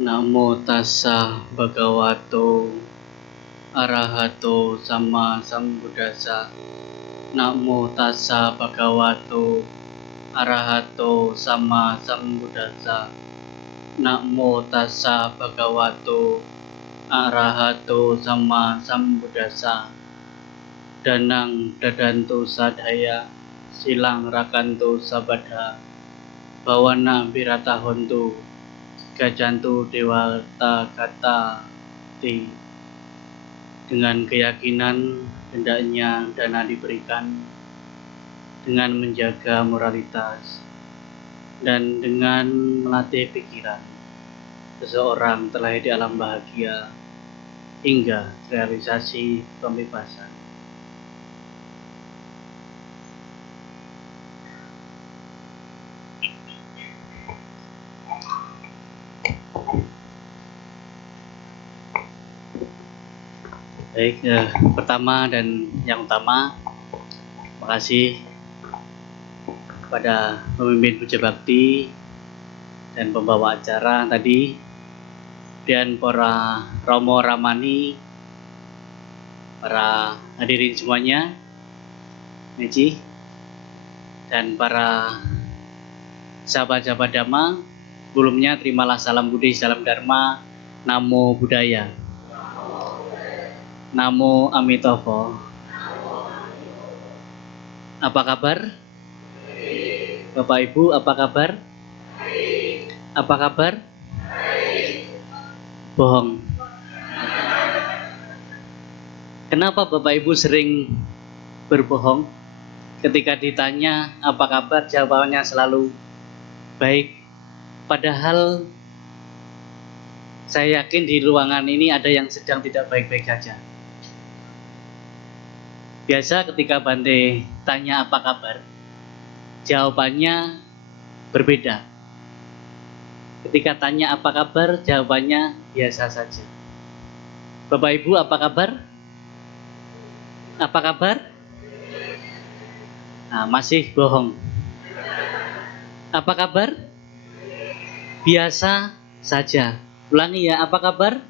Namo tassa bhagavato arahato sama sambuddhassa. Namo tassa bhagavato arahato sama sambuddhassa. Namo tassa bhagavato arahato sama sambuddhassa. Danang dadanto sadhaya silang rakanto sabadha. Bawana birata hontu gajantu dewata kata di. Dengan keyakinan hendaknya dana diberikan dengan menjaga moralitas dan dengan melatih pikiran, seseorang terlahir di alam bahagia hingga realisasi pembebasan. Baik, pertama dan yang utama, makasih kepada pemimpin Puja Bakti dan pembawa acara tadi, dan para Romo Ramani, para hadirin semuanya, Meji, dan para sahabat-sahabat Dhamma. Sebelumnya terimalah salam Budi, salam Dharma, Namo Buddhaya, Namo Amitabha. Apa kabar? Bapak Ibu, apa kabar? Apa kabar? Bohong. Kenapa Bapak Ibu sering berbohong? Ketika ditanya apa kabar, jawabannya selalu baik. Padahal saya yakin di ruangan ini ada yang sedang tidak baik-baik saja. Biasa ketika Bante tanya apa kabar, jawabannya berbeda. Ketika tanya apa kabar, jawabannya biasa saja. Bapak Ibu, apa kabar? Apa kabar? Nah, masih bohong. Apa kabar? Biasa saja. Ulangi ya, apa kabar?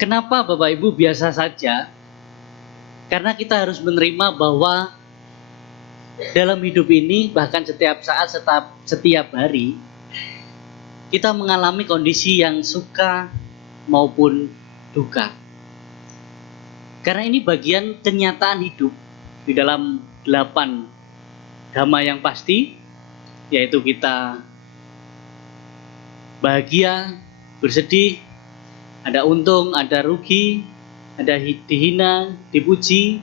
Kenapa Bapak Ibu biasa saja? Karena kita harus menerima bahwa dalam hidup ini, bahkan setiap saat, setiap hari, kita mengalami kondisi yang suka maupun duka. Karena ini bagian kenyataan hidup di dalam 8 dhamma yang pasti, yaitu kita bahagia, bersedih, ada untung, ada rugi, ada dihina, dipuji.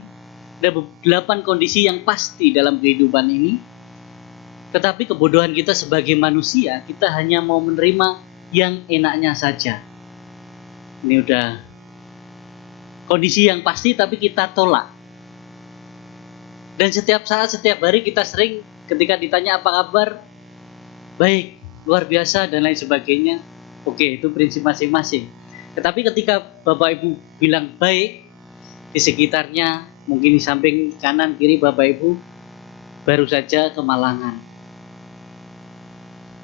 Ada 8 kondisi yang pasti dalam kehidupan ini. Tetapi kebodohan kita sebagai manusia, kita hanya mau menerima yang enaknya saja. Ini udah kondisi yang pasti tapi kita tolak. Dan setiap saat, setiap hari kita sering ketika ditanya apa kabar, baik, luar biasa, dan lain sebagainya. Oke, itu prinsip masing-masing. Tetapi ketika Bapak Ibu bilang baik, di sekitarnya, mungkin di samping kanan kiri Bapak Ibu baru saja kemalangan.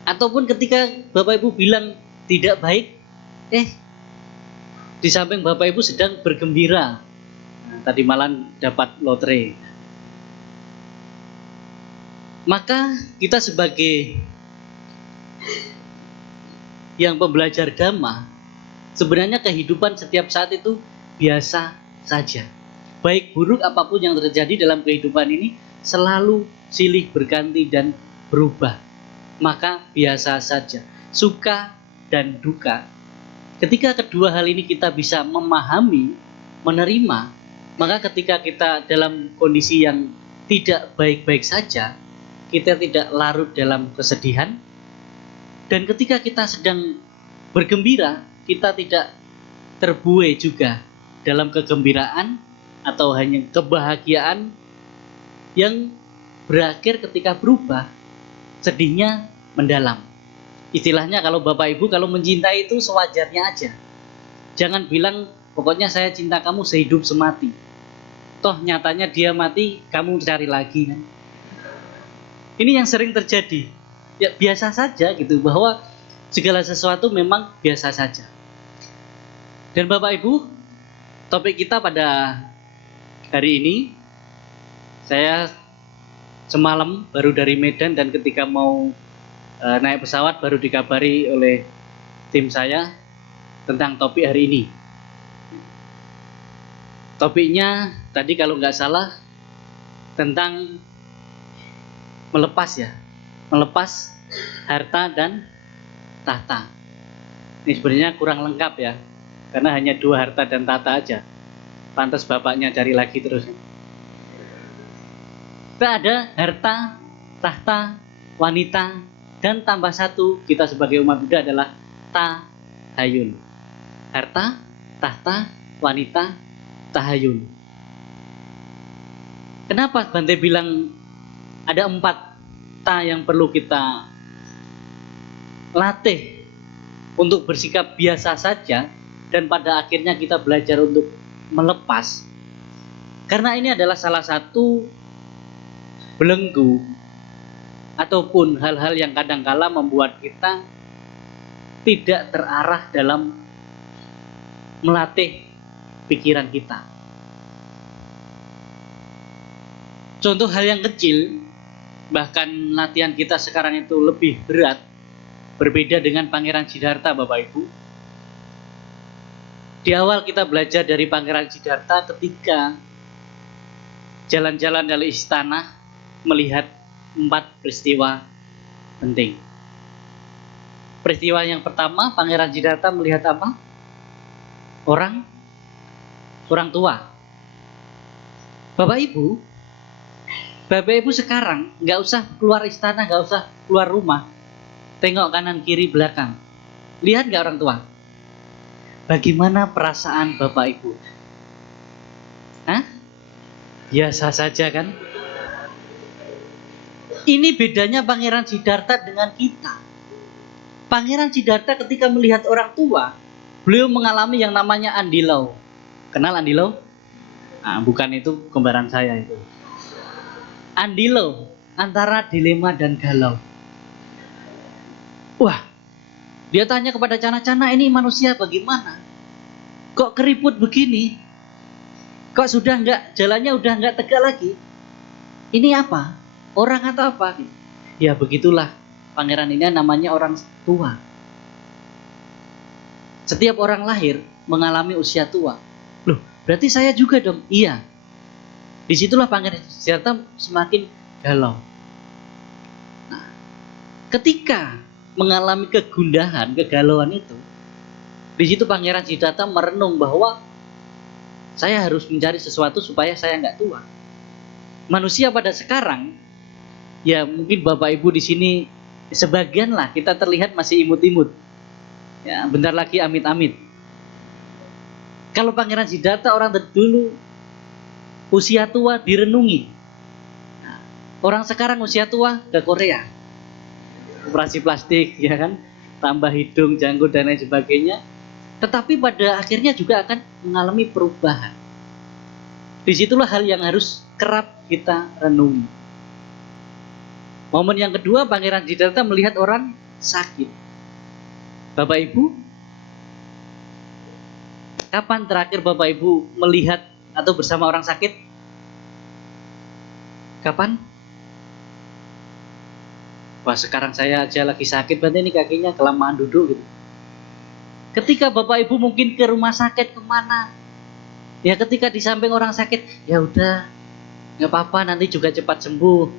Ataupun ketika Bapak Ibu bilang tidak baik, di samping Bapak Ibu sedang bergembira. Nah, tadi malam dapat lotre. Maka kita sebagai yang pembelajar Dhamma, sebenarnya kehidupan setiap saat itu biasa saja. Baik buruk apapun yang terjadi dalam kehidupan ini selalu silih berganti dan berubah. Maka biasa saja, suka dan duka. Ketika kedua hal ini kita bisa memahami, menerima, maka ketika kita dalam kondisi yang tidak baik-baik saja, kita tidak larut dalam kesedihan. Dan ketika kita sedang bergembira, kita tidak terbuai juga dalam kegembiraan atau hanya kebahagiaan yang berakhir ketika berubah, sedihnya mendalam. Istilahnya kalau Bapak Ibu kalau mencintai itu sewajarnya aja. Jangan bilang pokoknya saya cinta kamu sehidup semati. Toh nyatanya dia mati, kamu cari lagi kan. Ini yang sering terjadi. Ya biasa saja gitu, bahwa segala sesuatu memang biasa saja. Dan Bapak Ibu, topik kita pada hari ini, saya semalam baru dari Medan dan ketika mau naik pesawat baru dikabari oleh tim saya tentang topik hari ini. Topiknya tadi kalau nggak salah tentang melepas harta dan tahta. Ini sebenarnya kurang lengkap ya, karena hanya 2 harta dan tahta aja. Pantas bapaknya cari lagi terus. Kita ada harta, tahta, wanita, dan tambah 1 kita sebagai umat Buddha adalah tahayun. Harta, tahta, wanita, tahayun. Kenapa Bante bilang ada 4 ta yang perlu kita latih untuk bersikap biasa saja dan pada akhirnya kita belajar untuk melepas? Karena ini adalah salah satu belenggu ataupun hal-hal yang kadangkala membuat kita tidak terarah dalam melatih pikiran kita. Contoh hal yang kecil, bahkan latihan kita sekarang itu lebih berat, berbeda dengan Pangeran Siddhartha, Bapak Ibu. Di awal kita belajar dari Pangeran Siddhartha ketika jalan-jalan dari istana melihat 4 peristiwa penting. Peristiwa yang pertama, Pangeran Siddhartha melihat apa? Orang tua. Bapak Ibu sekarang nggak usah keluar istana, nggak usah keluar rumah, tengok kanan kiri belakang, lihat nggak orang tua? Bagaimana perasaan Bapak Ibu? Hah? Biasa saja kan? Ini bedanya Pangeran Siddhartha dengan kita. Pangeran Siddhartha ketika melihat orang tua, beliau mengalami yang namanya andilau. Kenal andilau? Nah, bukan, itu kembaran saya itu. Andilau, antara dilema dan galau. Wah, dia tanya kepada Cana-Cana, ini manusia bagaimana? Kok keriput begini? Kok jalannya udah enggak tegak lagi? Ini apa? Orang atau apa? Ya begitulah, pangeran ini namanya orang tua. Setiap orang lahir mengalami usia tua. Loh, berarti saya juga dong? Iya. Disitulah Pangeran Siddhartha semakin galau. Nah, ketika mengalami kegundahan, kegalauan itu, di situ Pangeran Siddhartha merenung bahwa saya harus mencari sesuatu supaya saya nggak tua. Manusia pada sekarang, ya mungkin Bapak Ibu di sini sebagian lah kita terlihat masih imut-imut. Ya, bentar lagi amit-amit. Kalau Pangeran Siddhartha orang dulu usia tua direnungi. Nah, orang sekarang usia tua ke Korea, operasi plastik, ya kan, tambah hidung, janggut dan lain sebagainya. Tetapi pada akhirnya juga akan mengalami perubahan. Disitulah hal yang harus kerap kita renungi. Momen yang kedua, Pangeran Siddhartha melihat orang sakit. Bapak Ibu, kapan terakhir Bapak Ibu melihat atau bersama orang sakit? Kapan? Wah, sekarang saya aja lagi sakit, berarti ini kakinya kelamaan duduk gitu. Ketika Bapak Ibu mungkin ke rumah sakit kemana? Ya ketika di samping orang sakit, ya udah, nggak apa-apa, nanti juga cepat sembuh.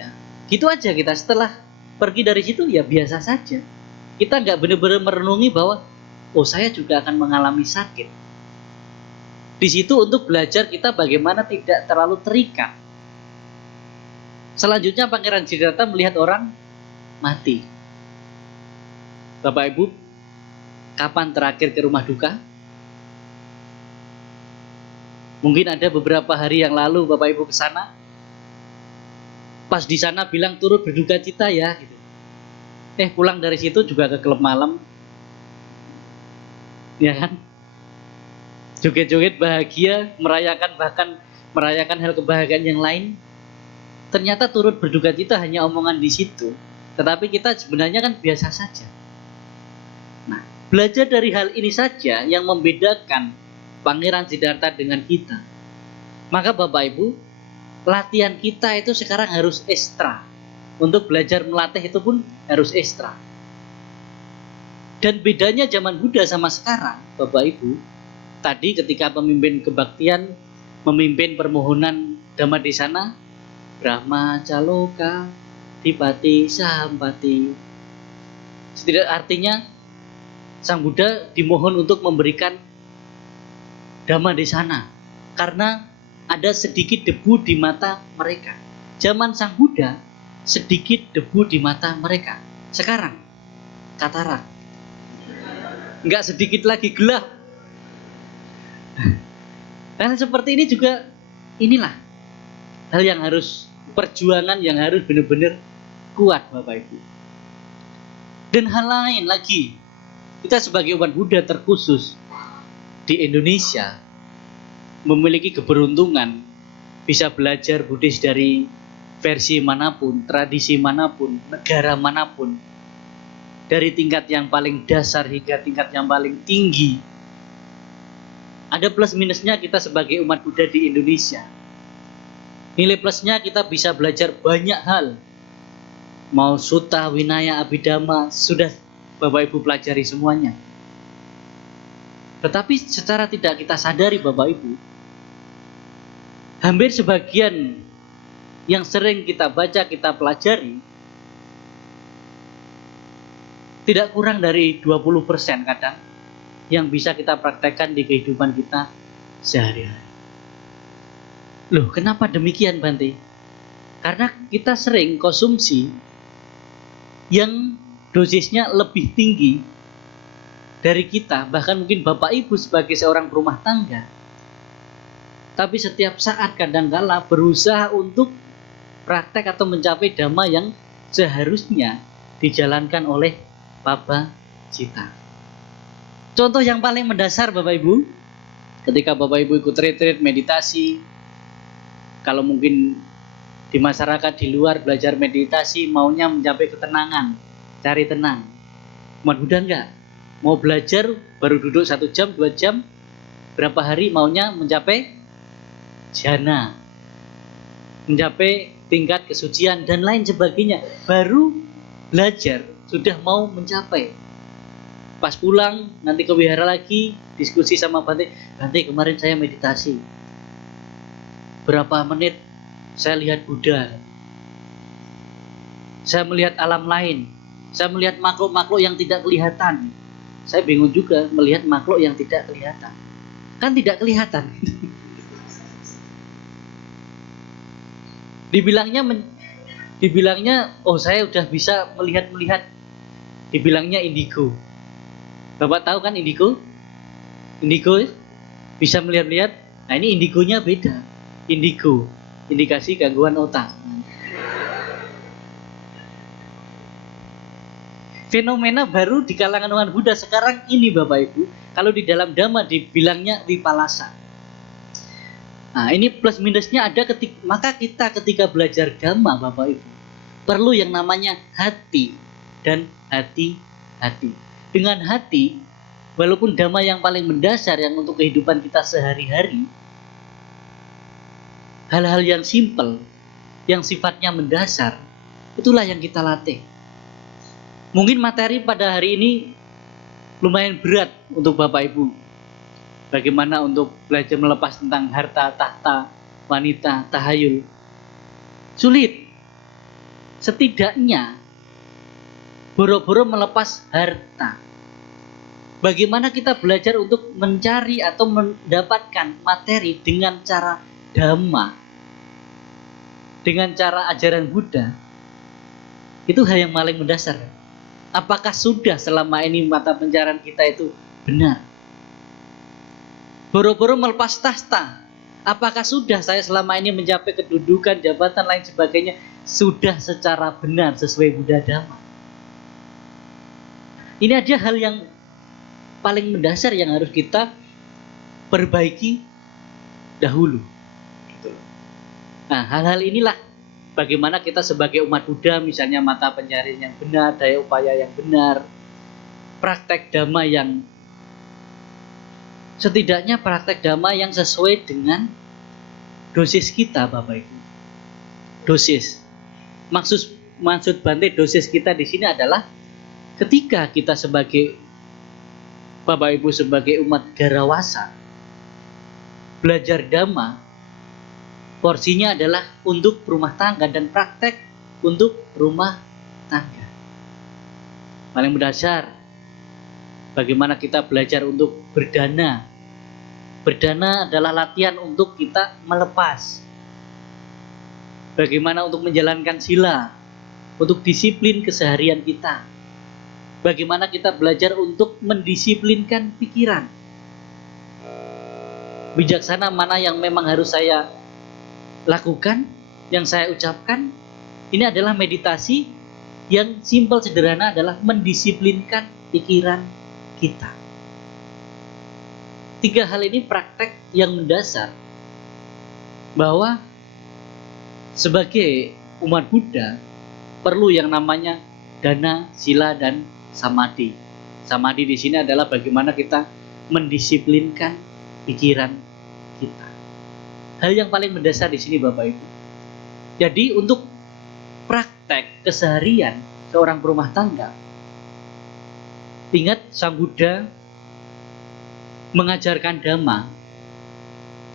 Ya, gitu aja kita. Setelah pergi dari situ ya biasa saja. Kita nggak benar-benar merenungi bahwa oh saya juga akan mengalami sakit. Di situ untuk belajar kita bagaimana tidak terlalu terikat. Selanjutnya Pangeran Siddhartha melihat orang mati. Bapak Ibu, kapan terakhir ke rumah duka? Mungkin ada beberapa hari yang lalu Bapak Ibu ke sana. Pas di sana bilang turut berduka cita ya gitu. Pulang dari situ juga ke klub malam. Ya kan? Joget-joget bahagia, bahkan merayakan hal kebahagiaan yang lain. Ternyata turut berduka cita hanya omongan di situ. Tetapi kita sebenarnya kan biasa saja. Belajar dari hal ini saja yang membedakan Pangeran Siddhartha dengan kita. Maka Bapak Ibu, latihan kita itu sekarang harus ekstra. Untuk belajar melatih itu pun harus ekstra. Dan bedanya zaman Buddha sama sekarang, Bapak Ibu, tadi ketika pemimpin kebaktian memimpin permohonan Dhammadesana, Brahma Caloka Dipati Sampati. Artinya Sang Buddha dimohon untuk memberikan Dhammadesana karena ada sedikit debu di mata mereka. Zaman Sang Buddha sedikit debu di mata mereka. Sekarang katarak. Enggak sedikit lagi gelap. Dan seperti ini juga, inilah hal yang harus, perjuangan yang harus benar-benar kuat Bapak Ibu. Dan hal lain lagi, kita sebagai umat Buddha terkhusus di Indonesia memiliki keberuntungan bisa belajar Buddhis dari versi manapun, tradisi manapun, negara manapun, dari tingkat yang paling dasar hingga tingkat yang paling tinggi. Ada plus minusnya kita sebagai umat Buddha di Indonesia. Nilai plusnya kita bisa belajar banyak hal. Mau Sutta, Winaya, Abhidhamma, sudah Bapak Ibu pelajari semuanya. Tetapi secara tidak kita sadari Bapak Ibu, hampir sebagian yang sering kita baca, kita pelajari, tidak kurang dari 20% kadang yang bisa kita praktekkan di kehidupan kita sehari-hari. Loh, kenapa demikian Bante? Karena kita sering konsumsi yang dosisnya lebih tinggi dari kita, bahkan mungkin Bapak Ibu sebagai seorang berumah tangga. Tapi setiap saat kadangkala berusaha untuk praktek atau mencapai dhamma yang seharusnya dijalankan oleh Bapa Cita. Contoh yang paling mendasar Bapak Ibu, ketika Bapak Ibu ikut retreat meditasi, kalau mungkin di masyarakat di luar belajar meditasi maunya mencapai ketenangan, cari tenang. Umat Buddha enggak, mau belajar baru duduk 1 jam, 2 jam, berapa hari maunya mencapai jhana, mencapai tingkat kesucian dan lain sebagainya. Baru belajar sudah mau mencapai. Pas pulang nanti ke wihara lagi, diskusi sama Bante, Bante kemarin saya meditasi berapa menit, saya lihat Buddha, saya melihat alam lain, saya melihat makhluk-makhluk yang tidak kelihatan. Saya bingung juga melihat makhluk yang tidak kelihatan. Kan tidak kelihatan. Dibilangnya oh saya udah bisa melihat. Dibilangnya indigo. Bapak tahu kan indigo? Indigo bisa melihat-lihat. Nah ini indigonya beda. Indigo, indikasi gangguan otak. Fenomena baru di kalangan umat Buddha sekarang ini Bapak Ibu, kalau di dalam Dhamma dibilangnya vipallasa. Nah ini plus minusnya ada maka kita ketika belajar Dhamma Bapak Ibu, perlu yang namanya hati dan hati-hati. Dengan hati, walaupun Dhamma yang paling mendasar yang untuk kehidupan kita sehari-hari, hal-hal yang simpel, yang sifatnya mendasar, itulah yang kita latih. Mungkin materi pada hari ini lumayan berat untuk Bapak Ibu. Bagaimana untuk belajar melepas tentang harta, tahta, wanita, tahayul. Sulit. Setidaknya boro-boro melepas harta. Bagaimana kita belajar untuk mencari atau mendapatkan materi dengan cara Dhamma, dengan cara ajaran Buddha. Itu hal yang paling mendasar. Apakah sudah selama ini mata pencarian kita itu benar? Boro-boro melepas tahta. Apakah sudah saya selama ini mencapai kedudukan, jabatan, lain sebagainya sudah secara benar sesuai Buddha Dhamma? Ini ada hal yang paling mendasar yang harus kita perbaiki dahulu. Nah, hal-hal inilah bagaimana kita sebagai umat Buddha, misalnya mata pencarian yang benar, daya upaya yang benar, praktek dhamma yang setidaknya praktek dhamma yang sesuai dengan dosis kita, Bapak Ibu. Dosis. Maksud Bante dosis kita di sini adalah ketika kita sebagai Bapak Ibu sebagai umat garawasa belajar dhamma, porsinya adalah untuk rumah tangga dan praktek untuk rumah tangga. Paling mendasar, bagaimana kita belajar untuk berdana. Berdana adalah latihan untuk kita melepas. Bagaimana untuk menjalankan sila, untuk disiplin keseharian kita. Bagaimana kita belajar untuk mendisiplinkan pikiran. Bijaksana mana yang memang harus saya lakukan, yang saya ucapkan. Ini adalah meditasi yang simpel sederhana adalah mendisiplinkan pikiran kita. 3 hal ini praktek yang mendasar bahwa sebagai umat Buddha perlu yang namanya dana, sila, dan samadhi. Samadhi di sini adalah bagaimana kita mendisiplinkan pikiran kita. Hal yang paling mendasar di sini, Bapak Ibu. Jadi untuk praktek keseharian seorang berumah tangga, ingat Sang Buddha mengajarkan dhamma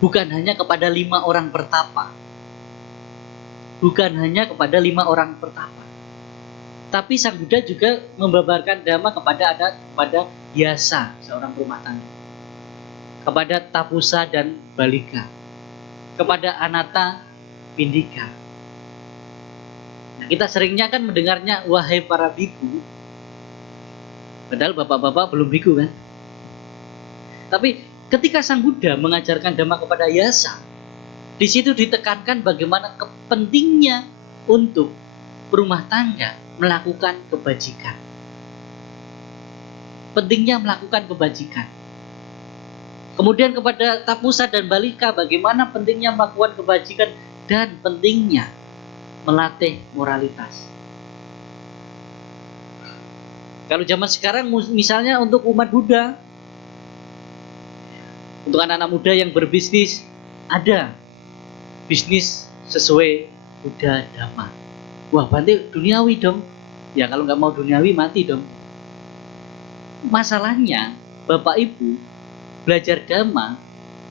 bukan hanya kepada 5 orang pertapa. Bukan hanya kepada 5 orang pertapa. Tapi Sang Buddha juga membabarkan dhamma kepada Yasa, seorang rumah tangga. Kepada Tapusa dan Balika. Kepada Anatta Pindika. Nah, kita seringnya kan mendengarnya wahai para biku. Padahal bapak-bapak belum biku kan. Tapi ketika Sang Buddha mengajarkan dhamma kepada Yasa, di situ ditekankan bagaimana pentingnya untuk rumah tangga melakukan kebajikan. Pentingnya melakukan kebajikan. Kemudian kepada Tapusa dan Balika bagaimana pentingnya melakukan kebajikan dan pentingnya melatih moralitas. Kalau zaman sekarang misalnya untuk umat Buddha, untuk anak-anak muda yang berbisnis, ada bisnis sesuai Buddha Dhamma. Wah, Bante duniawi dong. Ya kalau nggak mau duniawi mati dong. Masalahnya Bapak Ibu belajar Dhamma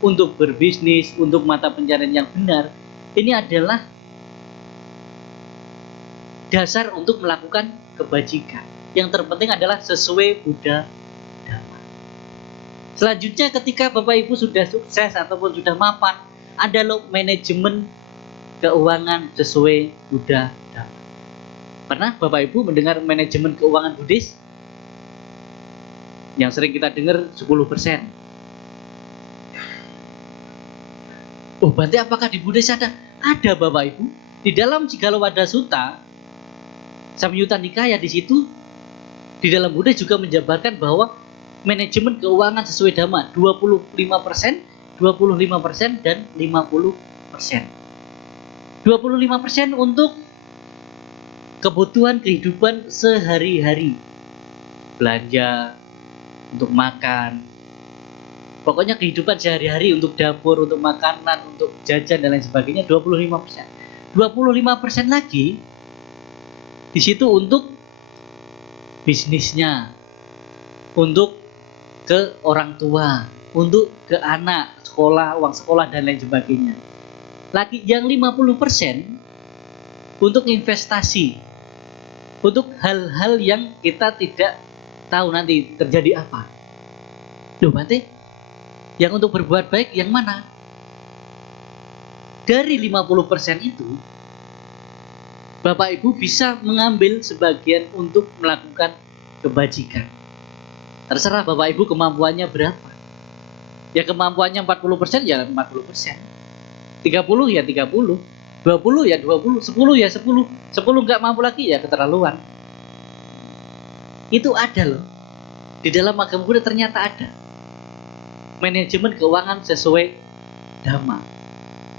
untuk berbisnis, untuk mata pencarian yang benar, ini adalah dasar untuk melakukan kebajikan. Yang terpenting adalah sesuai Buddha Dhamma. Selanjutnya ketika Bapak Ibu sudah sukses ataupun sudah mapan, ada loh manajemen keuangan sesuai Buddha Dhamma. Pernah Bapak Ibu mendengar manajemen keuangan Buddhis? Yang sering kita dengar 10%. Oh, Bante apakah di Buddhis ada? Ada Bapak Ibu. Di dalam Cigalowada Sutta, Samyutta Nikaya di situ, di dalam Buddhis juga menjabarkan bahwa manajemen keuangan sesuai Dhamma 25%, 25% dan 50%. 25% untuk kebutuhan kehidupan sehari-hari. Belanja, untuk makan. Pokoknya kehidupan sehari-hari untuk dapur, untuk makanan, untuk jajan dan lain sebagainya 25%. 25% lagi di situ untuk bisnisnya, untuk ke orang tua, untuk ke anak, sekolah, uang sekolah dan lain sebagainya. Lagi yang 50% untuk investasi, untuk hal-hal yang kita tidak tahu nanti terjadi apa. Loh Bante, yang untuk berbuat baik yang mana? Dari 50% itu, Bapak Ibu bisa mengambil sebagian untuk melakukan kebajikan. Terserah Bapak Ibu kemampuannya berapa. Ya kemampuannya 40% ya 40%. 30 ya 30. 20 ya 20. 10 ya 10. 10 nggak mampu lagi ya keterlaluan. Itu ada loh. Di dalam agama Buddha ternyata ada. Manajemen keuangan sesuai Dhamma.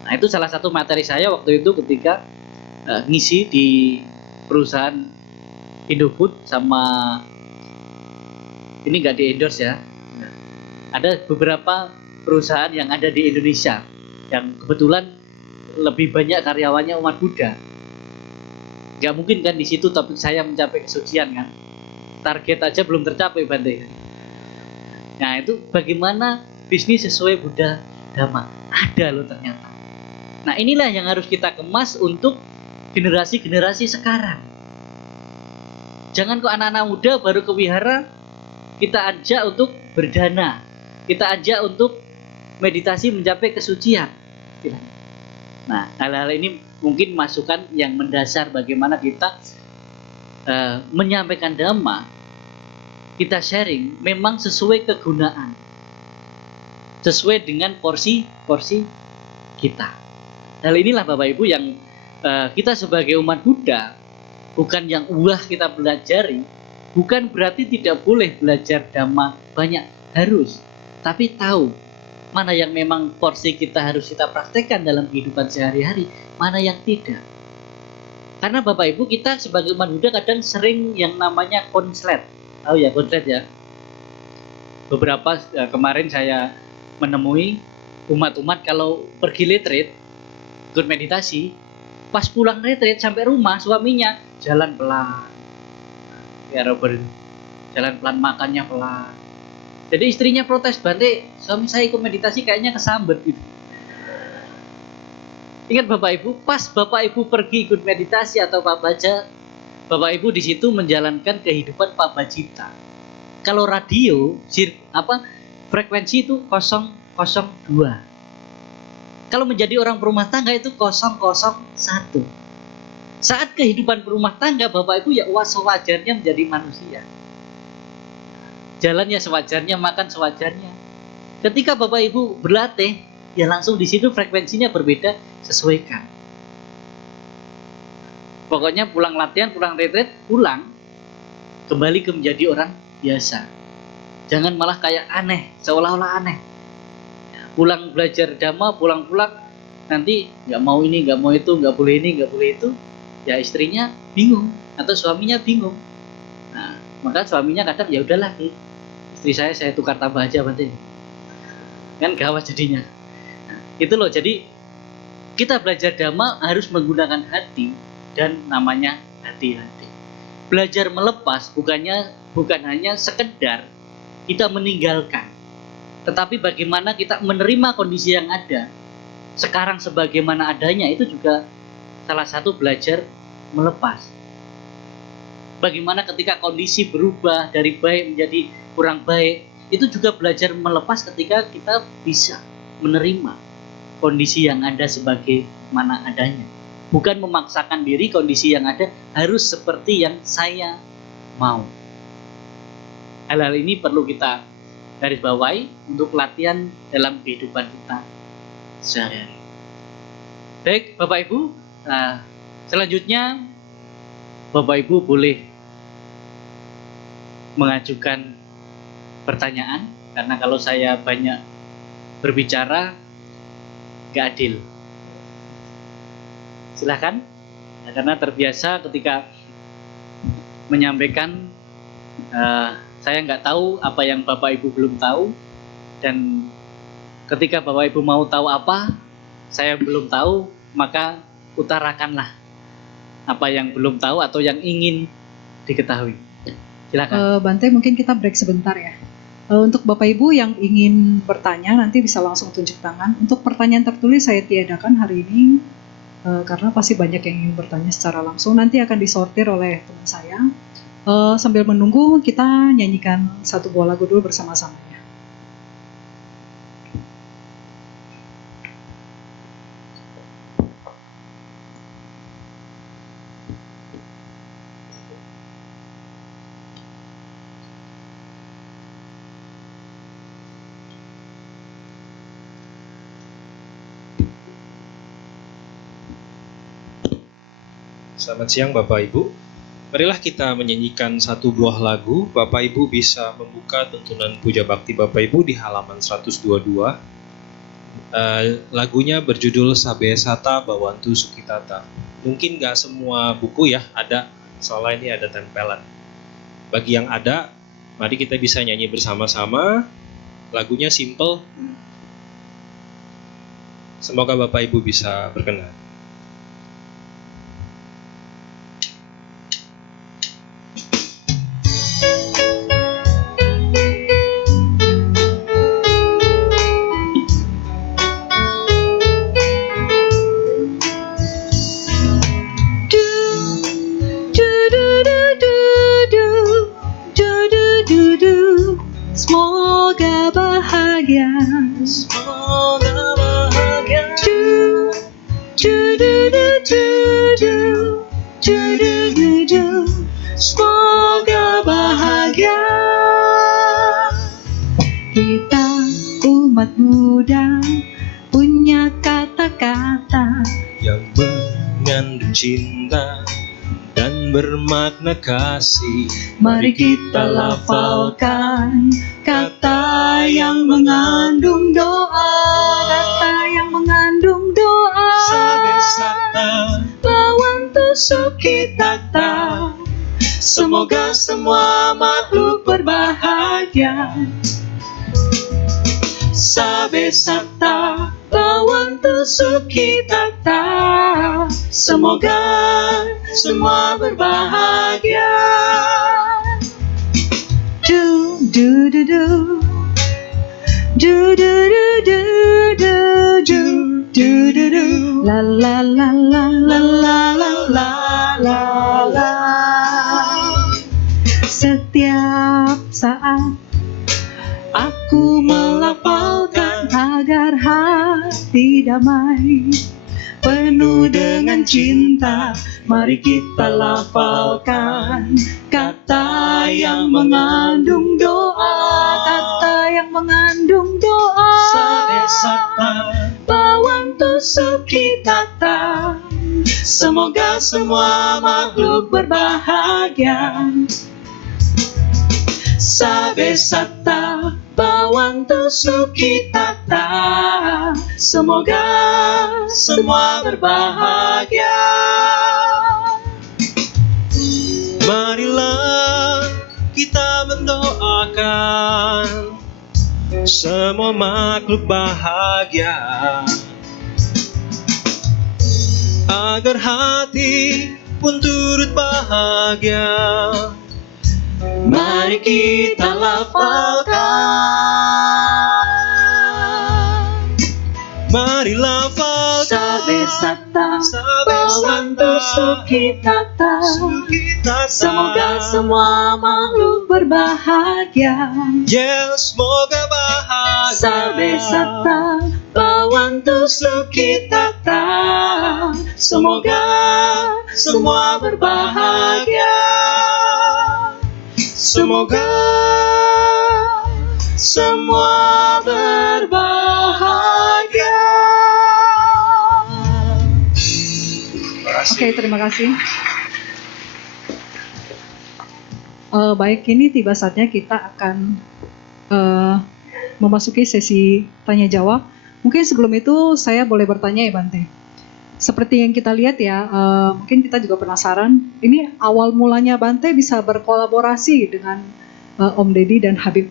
Nah itu salah satu materi saya waktu itu ketika ngisi di perusahaan Indofood sama ini nggak di endorse ya. Ada beberapa perusahaan yang ada di Indonesia yang kebetulan lebih banyak karyawannya umat Buddha. Nggak mungkin kan di situ topik saya mencapai kesucian kan? Target aja belum tercapai Bante. Nah itu bagaimana bisnis sesuai Buddha Dhamma? Ada loh ternyata. Nah inilah yang harus kita kemas untuk generasi-generasi sekarang. Jangan kok anak-anak muda baru ke wihara kita ajak untuk berdana, kita ajak untuk meditasi mencapai kesucian. Nah hal-hal ini mungkin masukan yang mendasar bagaimana kita menyampaikan Dhamma, kita sharing memang sesuai kegunaan, sesuai dengan porsi kita. Hal inilah Bapak Ibu yang kita sebagai umat Buddha, bukan yang kita pelajari, bukan berarti tidak boleh belajar Dhamma banyak, harus, tapi tahu mana yang memang porsi kita harus kita praktekkan dalam kehidupan sehari-hari, mana yang tidak. Karena Bapak Ibu kita sebagai umat Buddha kadang sering yang namanya konslet. Tahu ya konslet ya. Beberapa kemarin saya menemui umat-umat kalau pergi retreat, ikut meditasi, pas pulang retreat sampai rumah suaminya jalan pelan. Ya Robert, jalan pelan, makannya pelan. Jadi istrinya protes, Bante, suami saya ikut meditasi kayaknya kesambet gitu. Ingat Bapak Ibu, pas Bapak Ibu pergi ikut meditasi atau pabaca, Bapak Ibu di situ menjalankan kehidupan pabacita. Kalau radio, frekuensi itu 002. Kalau menjadi orang berumah tangga itu 001. Saat kehidupan berumah tangga, Bapak Ibu ya sewajarnya menjadi manusia. Jalannya sewajarnya, makan sewajarnya. Ketika Bapak Ibu berlatih, ya langsung di situ frekuensinya berbeda, sesuaikan. Pokoknya pulang latihan, pulang retreat, pulang kembali ke menjadi orang biasa. Jangan malah kayak aneh, seolah-olah aneh. Pulang belajar Dhamma, pulang-pulang nanti nggak mau ini, nggak mau itu, nggak boleh ini, nggak boleh itu. Ya istrinya bingung atau suaminya bingung. Nah, maka suaminya kadang ya udahlah, istri saya tukar tambah aja Bante. Kan gawat jadinya. Nah, itu loh, jadi kita belajar Dhamma harus menggunakan hati dan namanya hati-hati. Belajar melepas bukan hanya sekedar kita meninggalkan, tetapi bagaimana kita menerima kondisi yang ada sekarang sebagaimana adanya, itu juga salah satu belajar melepas. Bagaimana ketika kondisi berubah dari baik menjadi kurang baik, itu juga belajar melepas ketika kita bisa menerima kondisi yang ada sebagaimana adanya. Bukan memaksakan diri kondisi yang ada harus seperti yang saya mau. Hal-hal ini perlu kita garis bawahi untuk latihan dalam kehidupan kita sehari-hari. Baik Bapak Ibu, selanjutnya Bapak Ibu boleh mengajukan pertanyaan, karena kalau saya banyak berbicara gak adil. Silakan, karena terbiasa ketika menyampaikan saya nggak tahu apa yang Bapak Ibu belum tahu, dan ketika Bapak Ibu mau tahu apa saya belum tahu, maka utarakanlah apa yang belum tahu atau yang ingin diketahui. Silakan. Bante, mungkin kita break sebentar ya. Untuk Bapak Ibu yang ingin bertanya nanti bisa langsung tunjuk tangan. Untuk pertanyaan tertulis saya tiadakan hari ini karena pasti banyak yang ingin bertanya secara langsung. Nanti akan disortir oleh teman saya. Sambil menunggu kita nyanyikan satu buah lagu dulu bersama-sama. Selamat siang Bapak Ibu. Marilah kita menyanyikan satu buah lagu. Bapak Ibu bisa membuka tuntunan puja bakti Bapak Ibu di halaman 122. Lagunya berjudul Sabe Sata Bawantu Sukitata. Mungkin gak semua buku ya ada, soalnya ini ada tempelan. Bagi yang ada, Mari kita bisa nyanyi bersama-sama. Lagunya simple. Semoga Bapak Ibu bisa berkenan. Semoga bahagia. Semoga bahagia. Semoga bahagia. Kita umat muda punya kata-kata yang mengandung cinta dan bermakna kasih. Mari kita lafalkan kata yang mengandung doa, kata yang mengandung doa. Sabe sata, Bawantu sukitata, semoga semua makhluk berbahagia. Sabe sata, bawantu sukitata, semoga semua berbahagia. Du du du du, du du du du du du du du du, la la la la la la la la la la. Setiap saat aku melafalkan agar hati damai, penuh dengan cinta. Mari kita lafalkan kata yang mengandung doa, kata yang mengandung doa. sabe sata, Bawantu sukitata, semoga semua makhluk berbahagia. Sabe sata, bawantu sukitata, semoga semua berbahagia. marilah kita mendoakan semua makhluk bahagia, agar hati pun turut bahagia. Mari kita lafalkan, Mari lafalkan sabe sata, sabe bawantu sukitata, sukitata. semoga semua makhluk berbahagia. Yes, semoga bahagia. Sabe sata, bawantu sukitata, semoga semua berbahagia. Semoga semua berbahagia. Oke, terima kasih. Baik, ini tiba saatnya kita akan memasuki sesi tanya jawab. Mungkin sebelum itu saya boleh bertanya ya Bante. Seperti yang kita lihat ya, mungkin kita juga penasaran. Ini awal mulanya Bante bisa berkolaborasi dengan Om Deddy dan Habib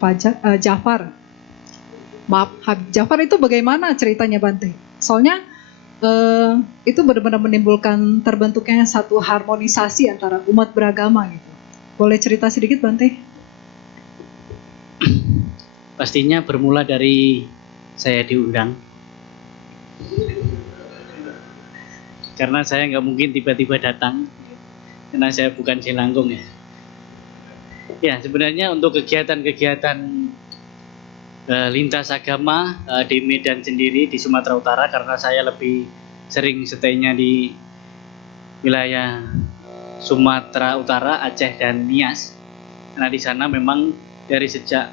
Jafar. Maaf, Habib Jafar itu bagaimana ceritanya Bante? Soalnya itu benar-benar menimbulkan terbentuknya satu harmonisasi antara umat beragama gitu. Boleh cerita sedikit Bante? Pastinya bermula dari saya diundang. Karena saya nggak mungkin tiba-tiba datang, karena saya bukan jelangkung ya. Ya, sebenarnya untuk kegiatan-kegiatan lintas agama di Medan sendiri, di Sumatera Utara, karena saya lebih sering stay-nya di wilayah Sumatera Utara, Aceh dan Nias. Karena di sana memang dari sejak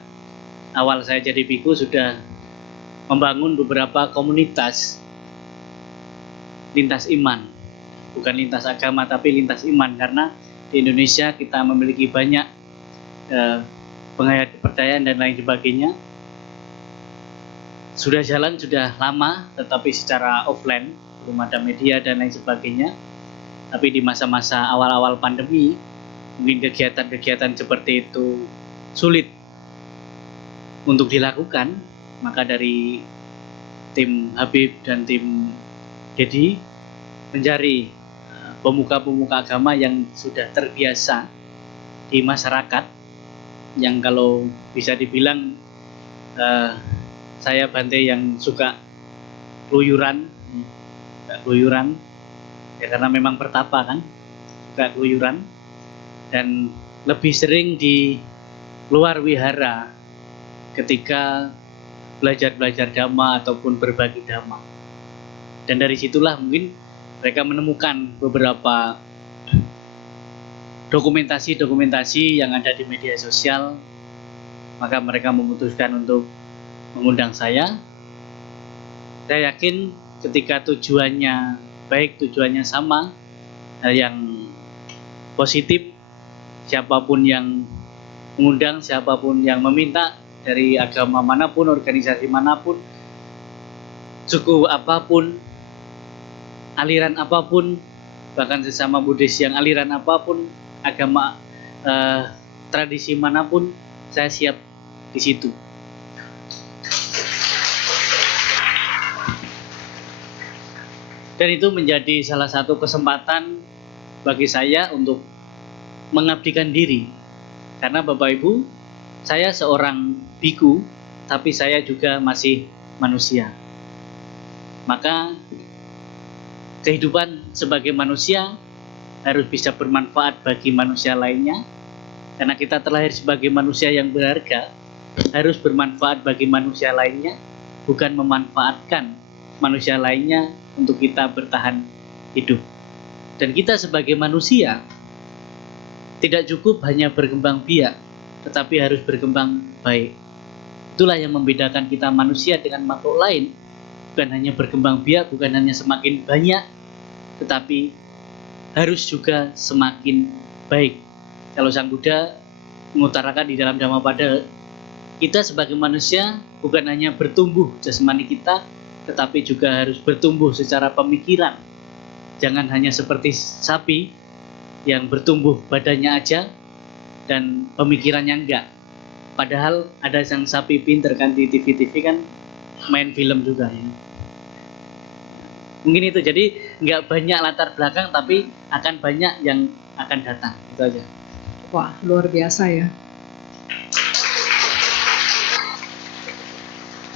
awal saya jadi biku sudah membangun beberapa komunitas lintas iman, bukan lintas agama tapi lintas iman, karena di Indonesia kita memiliki banyak penghayat kepercayaan dan lain sebagainya. Sudah jalan sudah lama, tetapi secara offline, belum ada media dan lain sebagainya. Tapi di masa-masa awal-awal pandemi, mungkin kegiatan-kegiatan seperti itu sulit untuk dilakukan, maka dari tim Habib dan tim Dedi mencari pemuka-pemuka agama yang sudah terbiasa di masyarakat, yang kalau bisa dibilang saya Bante yang suka keluyuran ya, karena memang bertapa kan, suka keluyuran dan lebih sering di luar wihara ketika belajar dhamma ataupun berbagi dhamma. Dan dari situlah mungkin mereka menemukan beberapa dokumentasi yang ada di media sosial, maka mereka memutuskan untuk mengundang saya. Saya yakin ketika tujuannya baik, tujuannya sama, yang positif, siapapun yang mengundang, siapapun yang meminta, dari agama manapun, organisasi manapun, suku apapun, aliran apapun, bahkan sesama Buddhis yang aliran apapun, agama tradisi manapun, saya siap di situ. Dan itu menjadi salah satu kesempatan bagi saya untuk mengabdikan diri. Karena Bapak Ibu, saya seorang biku, tapi saya juga masih manusia. Maka kehidupan sebagai manusia harus bisa bermanfaat bagi manusia lainnya. Karena kita terlahir sebagai manusia yang berharga, harus bermanfaat bagi manusia lainnya, bukan memanfaatkan manusia lainnya untuk kita bertahan hidup. Dan kita sebagai manusia tidak cukup hanya berkembang biak, tetapi harus berkembang baik. Itulah yang membedakan kita manusia dengan makhluk lain. Bukan hanya berkembang biak, bukan hanya semakin banyak, tetapi harus juga semakin baik. Kalau Sang Buddha mengutarakan di dalam Dhammapada, kita sebagai manusia bukan hanya bertumbuh jasmani kita, tetapi juga harus bertumbuh secara pemikiran. Jangan hanya seperti sapi yang bertumbuh badannya aja dan pemikirannya enggak. Padahal ada sang sapi pinter kan di TV-TV kan main film juga ya. Mungkin itu, jadi enggak banyak latar belakang tapi akan banyak yang akan datang. Itu aja. Wah, luar biasa ya.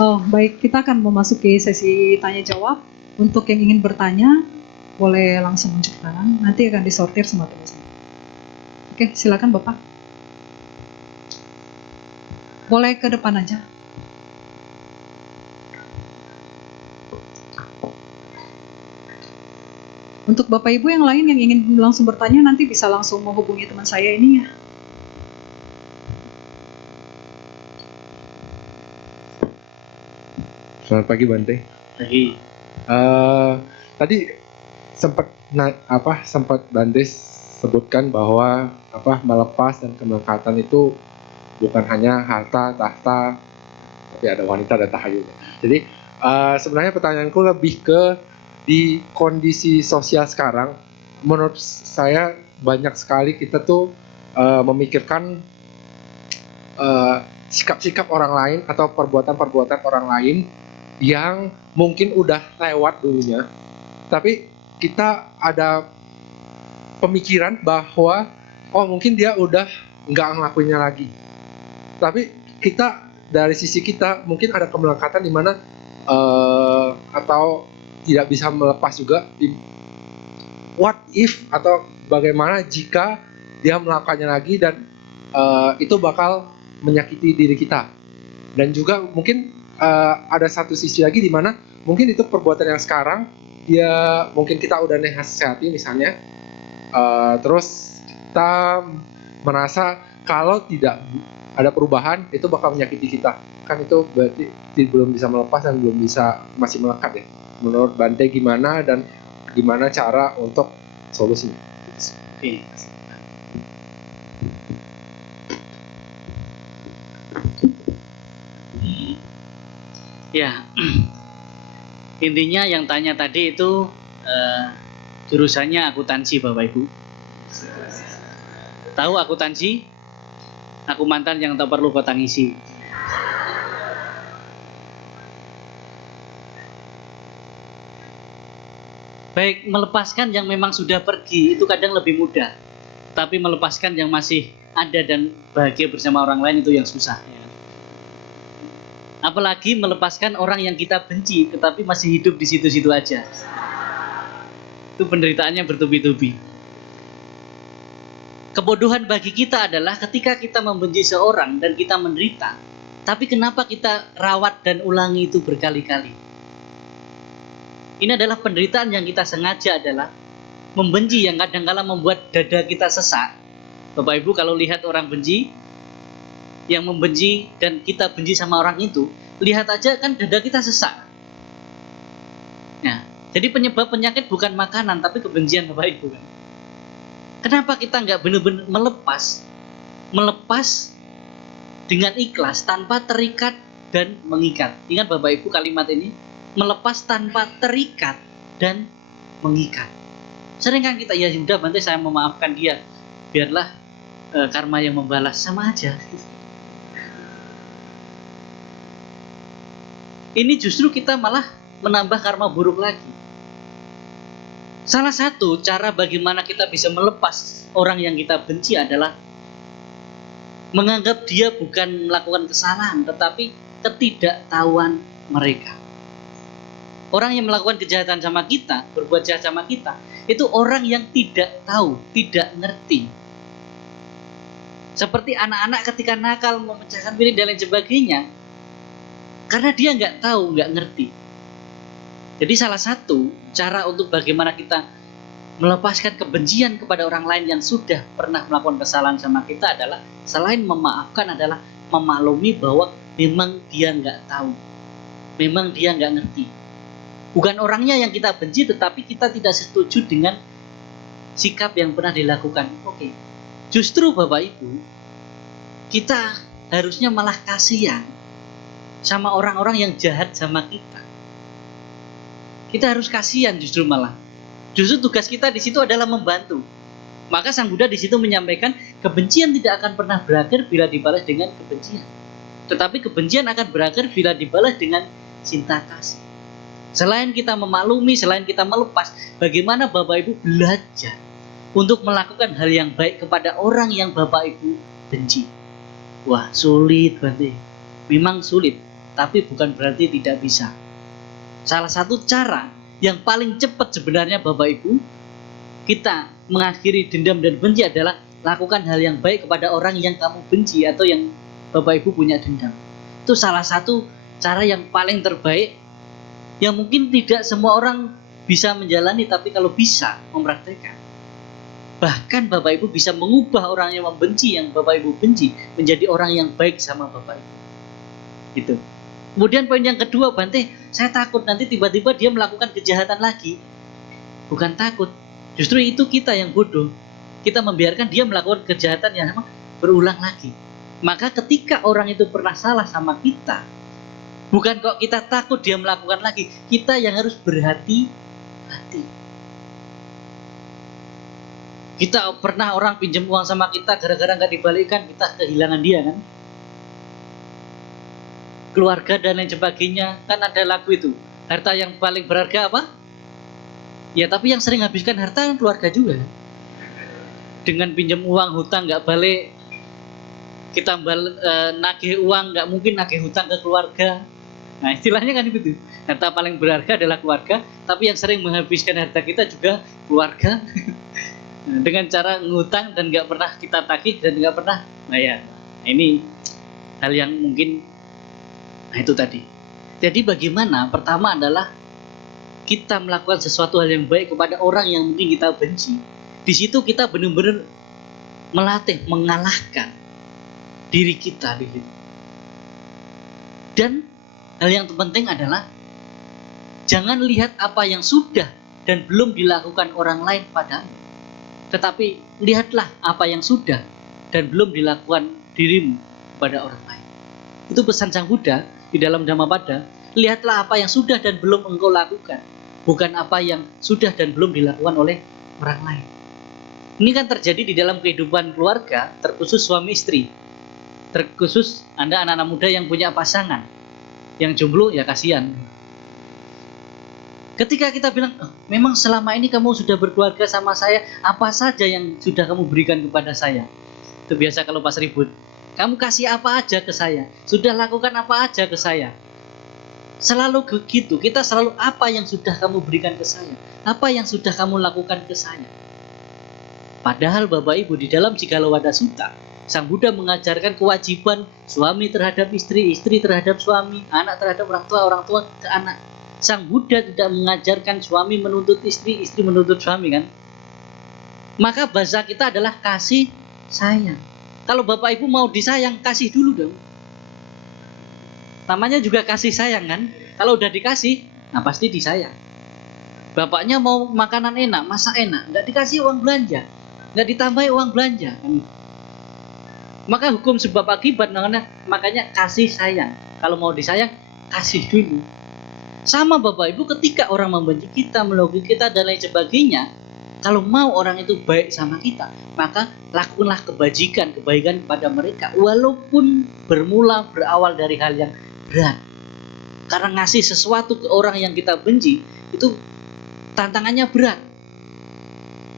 Oh, baik, kita akan memasuki sesi tanya jawab. Untuk yang ingin bertanya, boleh langsung unjuk tangan. Nanti akan disortir sama teman-teman. Oke, silakan Bapak. Boleh ke depan aja. Untuk Bapak Ibu yang lain yang ingin langsung bertanya, nanti bisa langsung menghubungi teman saya ini ya. Selamat pagi Bante. Jadi Tadi sempat Bante sebutkan bahwa melepas dan kemelekatan itu bukan hanya harta, tahta, tapi ada wanita dan tahayul. Jadi sebenarnya pertanyaanku lebih ke di kondisi sosial sekarang. Menurut saya banyak sekali kita tuh memikirkan sikap-sikap orang lain atau perbuatan-perbuatan orang lain yang mungkin udah lewat dulunya, tapi kita ada pemikiran bahwa mungkin dia udah nggak ngelakuinnya lagi. Tapi kita dari sisi kita mungkin ada kemelekatan di mana atau tidak bisa melepas juga. What if atau bagaimana jika dia melakukannya lagi dan itu bakal menyakiti diri kita. Dan juga mungkin ada satu sisi lagi di mana mungkin itu perbuatan yang sekarang dia mungkin kita udah nasihati misalnya, terus kita merasa kalau tidak ada perubahan itu bakal menyakiti kita, kan itu berarti belum bisa melepas dan belum bisa, masih melekat ya. Menurut Bante gimana dan gimana cara untuk solusinya? oke. Ya, intinya yang tanya tadi itu jurusannya akuntansi Bapak Ibu. Tahu akuntansi? Aku mantan yang tak perlu kau tangisi. Baik, melepaskan yang memang sudah pergi itu kadang lebih mudah. Tapi melepaskan yang masih ada dan bahagia bersama orang lain itu yang susah. Apalagi melepaskan orang yang kita benci tetapi masih hidup di situ-situ aja. Itu penderitaannya bertubi-tubi. Kebodohan bagi kita adalah ketika kita membenci seorang dan kita menderita, tapi kenapa kita rawat dan ulangi itu berkali-kali? Ini adalah penderitaan yang kita sengaja adalah membenci yang kadang-kala membuat dada kita sesak. Bapak Ibu kalau lihat orang benci, yang membenci dan kita benci sama orang itu, lihat aja kan dada kita sesak. Nah, jadi penyebab penyakit bukan makanan tapi kebencian Bapak Ibu kan. Kenapa kita nggak benar-benar melepas dengan ikhlas tanpa terikat dan mengikat? Ingat Bapak Ibu kalimat ini, melepas tanpa terikat dan mengikat. Sering kan kita, ya sudah nanti saya memaafkan dia, biarlah karma yang membalas, sama aja. Ini justru kita malah menambah karma buruk lagi. Salah satu cara bagaimana kita bisa melepas orang yang kita benci adalah menganggap dia bukan melakukan kesalahan, tetapi ketidaktahuan mereka. Orang yang melakukan kejahatan sama kita, berbuat jahat sama kita, itu orang yang tidak tahu, tidak ngerti. Seperti anak-anak ketika nakal, memecahkan piring dan lain sebagainya, karena dia nggak tahu, nggak ngerti. Jadi salah satu cara untuk bagaimana kita melepaskan kebencian kepada orang lain yang sudah pernah melakukan kesalahan sama kita adalah selain memaafkan adalah memaklumi bahwa memang dia nggak tahu, memang dia nggak ngerti. Bukan orangnya yang kita benci, tetapi kita tidak setuju dengan sikap yang pernah dilakukan. Oke, justru Bapak Ibu, kita harusnya malah kasihan sama orang-orang yang jahat sama kita. Kita harus kasihan justru malah. Justru tugas kita di situ adalah membantu. Maka Sang Buddha di situ menyampaikan kebencian tidak akan pernah berakhir bila dibalas dengan kebencian. Tetapi kebencian akan berakhir bila dibalas dengan cinta kasih. Selain kita memaklumi, selain kita melepas, bagaimana Bapak Ibu belajar untuk melakukan hal yang baik kepada orang yang Bapak Ibu benci. Wah, sulit berarti. Memang sulit, tapi bukan berarti tidak bisa. Salah satu cara yang paling cepat sebenarnya Bapak Ibu kita mengakhiri dendam dan benci adalah lakukan hal yang baik kepada orang yang kamu benci atau yang Bapak Ibu punya dendam. Itu salah satu cara yang paling terbaik yang mungkin tidak semua orang bisa menjalani, tapi kalau bisa mempraktikkan, bahkan Bapak Ibu bisa mengubah orang yang membenci, yang Bapak Ibu benci, menjadi orang yang baik sama Bapak Ibu. Gitu. Kemudian poin yang kedua, Bante, saya takut nanti tiba-tiba dia melakukan kejahatan lagi. Bukan takut, justru itu kita yang bodoh. Kita membiarkan dia melakukan kejahatan yang berulang lagi. Maka ketika orang itu pernah salah sama kita, bukan kok kita takut dia melakukan lagi, kita yang harus berhati-hati. Kita pernah orang pinjam uang sama kita, gara-gara nggak dibalikkan, kita kehilangan dia kan. Keluarga dan lain sebagainya, kan ada lagu itu, harta yang paling berharga apa? Ya tapi yang sering habiskan harta kan keluarga juga. Dengan pinjam uang, hutang nggak balik, kita nagih uang, nggak mungkin nagih hutang ke keluarga. Nah istilahnya kan begitu, harta paling berharga adalah keluarga, tapi yang sering menghabiskan harta kita juga keluarga. Dengan cara ngutang dan nggak pernah kita tagih dan nggak pernah bayar. Nah, ini hal yang mungkin. Nah itu tadi. Jadi bagaimana? Pertama adalah kita melakukan sesuatu hal yang baik kepada orang yang mungkin kita benci. Di situ kita benar-benar melatih, mengalahkan diri kita di situ. Dan hal yang terpenting adalah jangan lihat apa yang sudah dan belum dilakukan orang lain padamu. Tetapi lihatlah apa yang sudah dan belum dilakukan dirimu pada orang lain. Itu pesan Sang Buddha di dalam Dhammapada. Lihatlah apa yang sudah dan belum engkau lakukan, bukan apa yang sudah dan belum dilakukan oleh orang lain. Ini kan terjadi di dalam kehidupan keluarga, terkhusus suami istri. Terkhusus Anda anak-anak muda yang punya pasangan, yang jomblo ya kasihan. Ketika kita bilang, oh, memang selama ini kamu sudah berkeluarga sama saya, apa saja yang sudah kamu berikan kepada saya? Itu biasa kalau pas ribut. Kamu kasih apa aja ke saya? Sudah lakukan apa aja ke saya? Selalu begitu, kita selalu apa yang sudah kamu berikan ke saya? Apa yang sudah kamu lakukan ke saya? Padahal Bapak Ibu di dalam Cigalawada Sutta, Sang Buddha mengajarkan kewajiban suami terhadap istri, istri terhadap suami, anak terhadap orang tua ke anak. Sang Buddha tidak mengajarkan suami menuntut istri, istri menuntut suami kan? Maka bahasa kita adalah kasih sayang. Kalau Bapak Ibu mau disayang, kasih dulu dong. Namanya juga kasih sayang kan? Kalau udah dikasih, nah pasti disayang. Bapaknya mau makanan enak, masak enak, nggak dikasih uang belanja, nggak ditambahi uang belanja. Maka hukum sebab akibat, makanya kasih sayang. Kalau mau disayang, kasih dulu. Sama Bapak Ibu, ketika orang membenci kita, melogi kita dan lain sebagainya, kalau mau orang itu baik sama kita, maka lakukanlah kebaikan kepada mereka, walaupun berawal dari hal yang berat. Karena ngasih sesuatu ke orang yang kita benci itu tantangannya berat.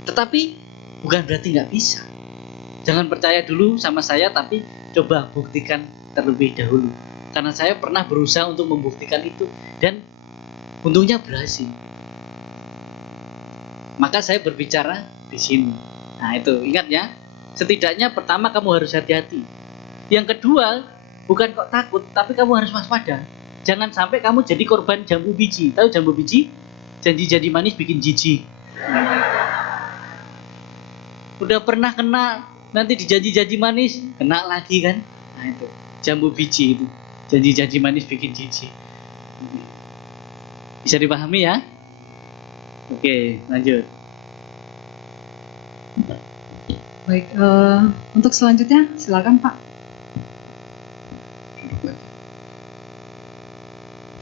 Tetapi bukan berarti nggak bisa. Jangan percaya dulu sama saya, tapi coba buktikan terlebih dahulu. Karena saya pernah berusaha untuk membuktikan itu dan untungnya berhasil. Maka saya berbicara di sini. Nah itu ingat ya. Setidaknya pertama kamu harus hati-hati. Yang kedua, bukan kok takut, tapi kamu harus waspada. Jangan sampai kamu jadi korban jambu biji. Tahu jambu biji? Janji-janji manis bikin jijik. Udah pernah kena, nanti dijanji-janji manis, kena lagi kan? Nah itu, jambu biji itu. Janji-janji manis bikin jijik. Bisa dipahami ya? Oke, lanjut. Baik, untuk selanjutnya silakan Pak.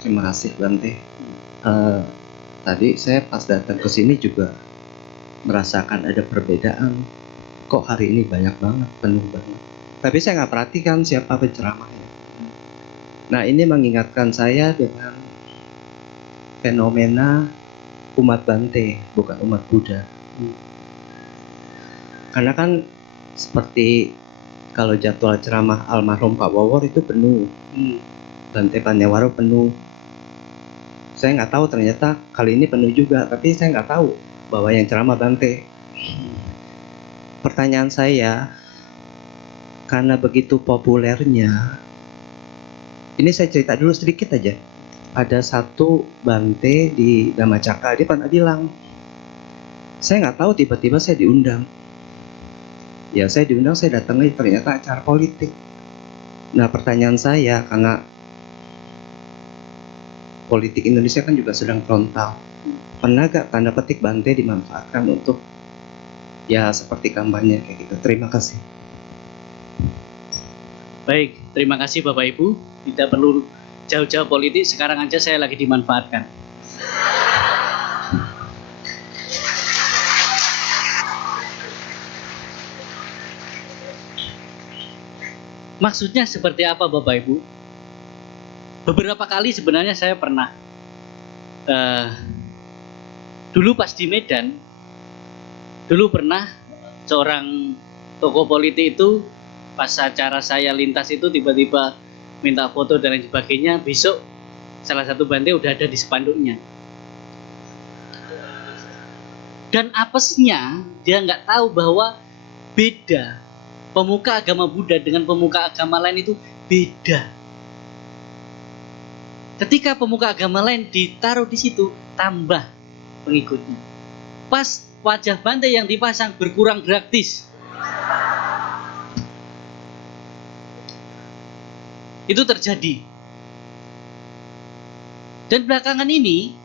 Terima kasih Bante. Tadi saya pas datang ke sini juga merasakan ada perbedaan. Kok hari ini banyak banget, penuh banget. Tapi saya nggak perhatikan siapa penceramahnya. Nah ini mengingatkan saya dengan fenomena umat Bante, bukan umat Buddha. Karena kan seperti kalau jadwal ceramah almarhum Pak Wawor itu penuh, Bante Panewaro penuh. Saya nggak tahu ternyata kali ini penuh juga, tapi saya nggak tahu bahwa yang ceramah Bante. Pertanyaan saya, karena begitu populernya, ini saya cerita dulu sedikit aja. Ada satu Bante di Dhammacakka, dia pernah bilang, saya nggak tahu tiba-tiba saya diundang. Ya saya diundang, saya datang lagi, ternyata acara politik. Nah pertanyaan saya, karena politik Indonesia kan juga sedang frontal, pernah gak tanda petik Bante dimanfaatkan untuk ya seperti kampanye kayak gitu? Terima kasih. Baik, terima kasih Bapak Ibu. Tidak perlu jauh-jauh politik, sekarang aja saya lagi dimanfaatkan. Maksudnya seperti apa Bapak Ibu? Beberapa kali sebenarnya saya pernah dulu pas di Medan, dulu pernah seorang tokoh politik itu pas acara saya lintas itu tiba-tiba minta foto dan lain sebagainya. Besok salah satu Bante udah ada di spanduknya. Dan apesnya dia nggak tahu bahwa beda pemuka agama Buddha dengan pemuka agama lain itu beda. Ketika pemuka agama lain ditaruh di situ, tambah pengikutnya. Pas wajah Bante yang dipasang berkurang gratis. Itu terjadi. Dan belakangan ini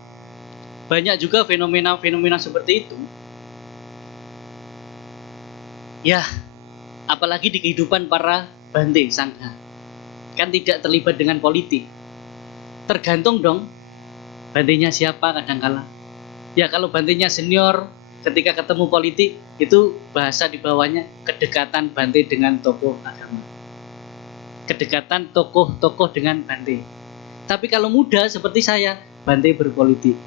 banyak juga fenomena-fenomena seperti itu. Ya, apalagi di kehidupan para Bante Sangha. Kan tidak terlibat dengan politik. Tergantung dong Bantenya siapa kadangkala. Ya kalau Bantenya senior, ketika ketemu politik itu bahasa di bawahnya kedekatan Bante dengan tokoh agama. kedekatan tokoh-tokoh dengan Bante. Tapi kalau muda seperti saya, Bante berpolitik.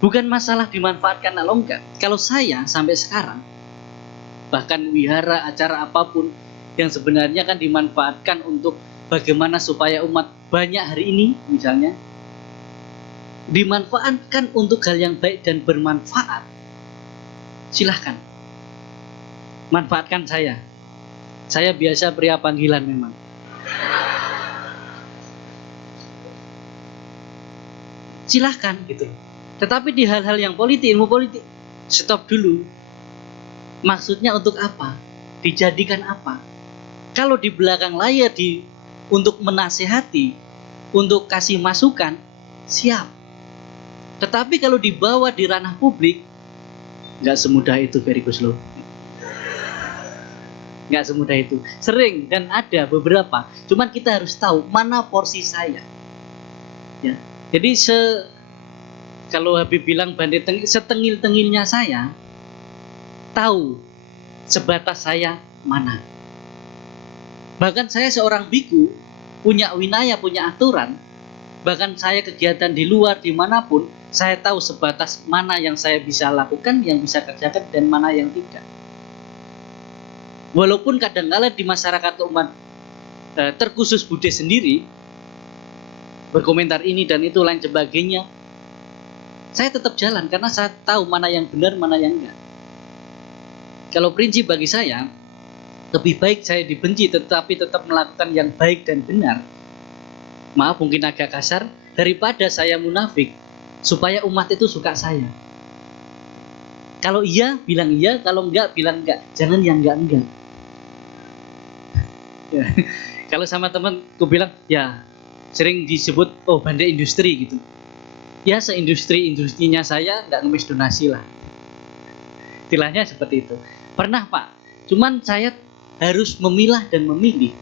Bukan masalah dimanfaatkan atau enggak. Kalau saya sampai sekarang, bahkan wihara, acara apapun yang sebenarnya kan dimanfaatkan untuk bagaimana supaya umat banyak hari ini misalnya, dimanfaatkan untuk hal yang baik dan bermanfaat, silahkan manfaatkan saya. Saya biasa pria panggilan memang. Silahkan gitu. Tetapi di hal-hal yang politik, ilmu politik, stop dulu. Maksudnya untuk apa? Dijadikan apa? Kalau di belakang layar untuk menasehati, untuk kasih masukan, siap. Tetapi kalau dibawa di ranah publik, nggak semudah itu, Ferry Guslo. Nggak semudah itu. Sering dan ada beberapa. Cuman kita harus tahu mana porsi saya. Ya. Jadi kalau Habib bilang Bante setengil-tengilnya saya, tahu sebatas saya mana. Bahkan saya seorang biku, punya winaya, punya aturan. Bahkan saya kegiatan di luar, dimanapun, saya tahu sebatas mana yang saya bisa lakukan, yang bisa kerjakan, dan mana yang tidak. Walaupun kadang-kala di masyarakat umat terkhusus Buddhis sendiri, berkomentar ini dan itu lain sebagainya, saya tetap jalan karena saya tahu mana yang benar, mana yang enggak. Kalau prinsip bagi saya, lebih baik saya dibenci tetapi tetap melakukan yang baik dan benar. Maaf mungkin agak kasar, daripada saya munafik supaya umat itu suka saya. Kalau iya, bilang iya, kalau enggak, bilang enggak. Jangan yang enggak. Ya. Kalau sama teman, aku bilang, ya sering disebut, oh Bante industri gitu. Ya seindustri-industrinya saya enggak ngemis donasi lah. Istilahnya seperti itu. Pernah Pak, cuman saya harus memilah dan memilih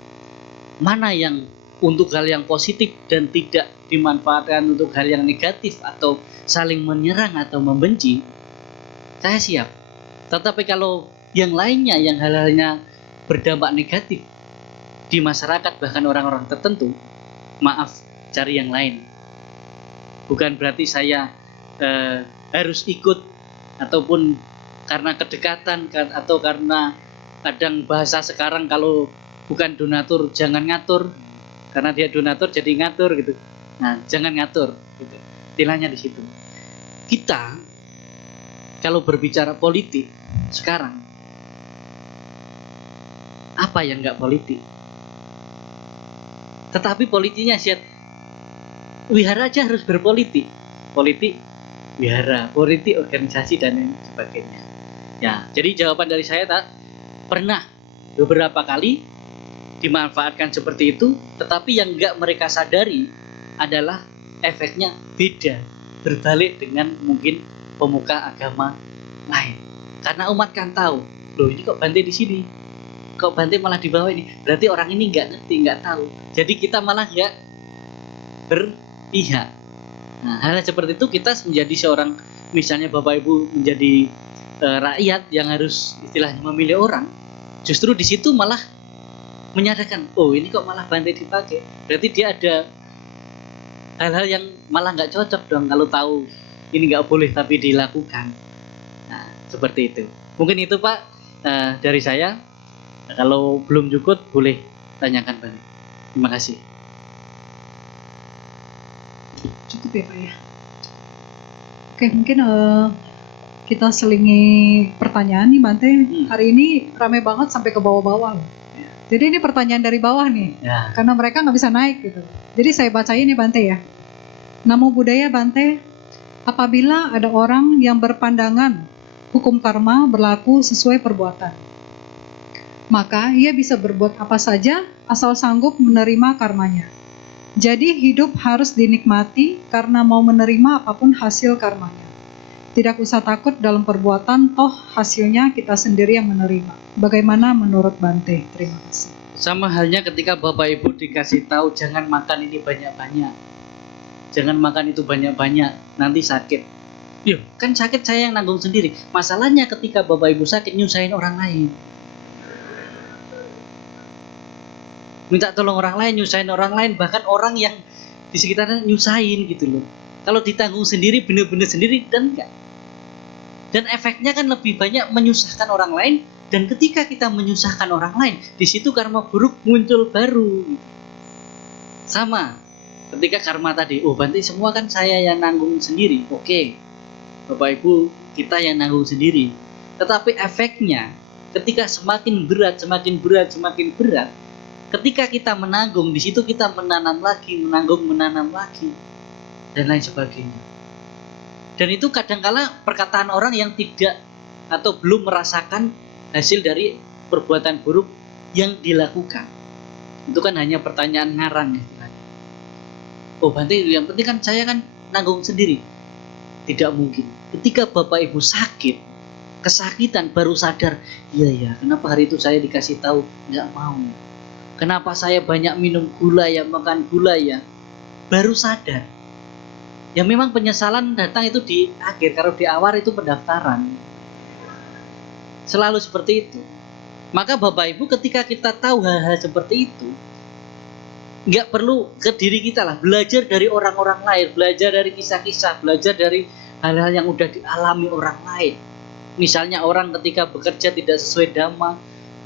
mana yang untuk hal yang positif dan tidak dimanfaatkan untuk hal yang negatif atau saling menyerang atau membenci. Saya siap. Tetapi kalau yang lainnya, yang hal-halnya berdampak negatif di masyarakat bahkan orang-orang tertentu, maaf, cari yang lain. Bukan berarti saya harus ikut ataupun karena kedekatan atau karena kadang bahasa sekarang kalau bukan donatur jangan ngatur, karena dia donatur jadi ngatur gitu. Nah, jangan ngatur gitu. Istilahnya di situ. Kita kalau berbicara politik sekarang, apa yang enggak politik? Tetapi politiknya siap. Wihara aja harus berpolitik. Politik wihara, politik organisasi dan lain sebagainya. Ya, jadi jawaban dari saya pernah beberapa kali dimanfaatkan seperti itu, tetapi yang enggak mereka sadari adalah efeknya beda, berbalik dengan mungkin pemuka agama lain. Karena umat kan tahu, loh ini kok Bante di sini, kok Bante malah di bawah ini, berarti orang ini enggak ngerti, enggak tahu. Jadi kita malah enggak berpihak. Nah, hal seperti itu kita menjadi seorang, misalnya Bapak Ibu menjadi rakyat yang harus istilahnya memilih orang, justru di situ malah menyadarkan, oh ini kok malah Bante dipakai, berarti dia ada hal-hal yang malah nggak cocok dong kalau tahu ini nggak boleh tapi dilakukan. Nah, seperti itu. Mungkin itu Pak dari saya. Nah, kalau belum cukup boleh tanyakan Bante. Terima kasih. Cukup ya Pak ya. Oke, mungkin kita selingi pertanyaan nih Bante. Hari ini ramai banget sampai ke bawah-bawah. Jadi ini pertanyaan dari bawah nih, Ya. karena mereka nggak bisa naik gitu. Jadi saya bacain nih Bante ya. Namo Buddhaya Bante, apabila ada orang yang berpandangan hukum karma berlaku sesuai perbuatan, maka ia bisa berbuat apa saja asal sanggup menerima karmanya. Jadi hidup harus dinikmati karena mau menerima apapun hasil karmanya. Tidak usah takut dalam perbuatan, toh hasilnya kita sendiri yang menerima. Bagaimana menurut Bante? Terima kasih. Sama halnya ketika Bapak Ibu dikasih tahu jangan makan ini banyak-banyak, jangan makan itu banyak-banyak, nanti sakit. Yuk, kan sakit saya yang nanggung sendiri. Masalahnya ketika Bapak Ibu sakit nyusahin orang lain. minta tolong orang lain, nyusahin orang lain, bahkan orang yang di sekitarnya nyusahin gitu loh. Kalau ditanggung sendiri, benar-benar sendiri, dan enggak. Dan efeknya kan lebih banyak menyusahkan orang lain, dan ketika kita menyusahkan orang lain, di situ karma buruk muncul baru. Sama, ketika karma tadi, oh berarti semua kan saya yang nanggung sendiri. Oke, Bapak Ibu, kita yang nanggung sendiri. Tetapi efeknya, ketika semakin berat, ketika kita menanggung, di situ kita menanam lagi, menanam lagi, dan lain sebagainya. Dan itu kadangkala perkataan orang yang tidak atau belum merasakan hasil dari perbuatan buruk yang dilakukan. Itu kan hanya pertanyaan ngarang. Oh, berarti yang penting kan saya kan nanggung sendiri. Tidak mungkin. Ketika Bapak Ibu sakit, kesakitan, baru sadar, iya, kenapa hari itu saya dikasih tahu nggak mau. Kenapa saya banyak minum gula ya, makan gula ya. Baru sadar. Ya memang penyesalan datang itu di akhir. Kalau di awal itu pendaftaran. Selalu seperti itu. Maka Bapak Ibu ketika kita tahu hal-hal seperti itu, nggak perlu ke diri kita lah. Belajar dari orang-orang lain. Belajar dari kisah-kisah. Belajar dari hal-hal yang udah dialami orang lain. Misalnya orang ketika bekerja tidak sesuai dhamma,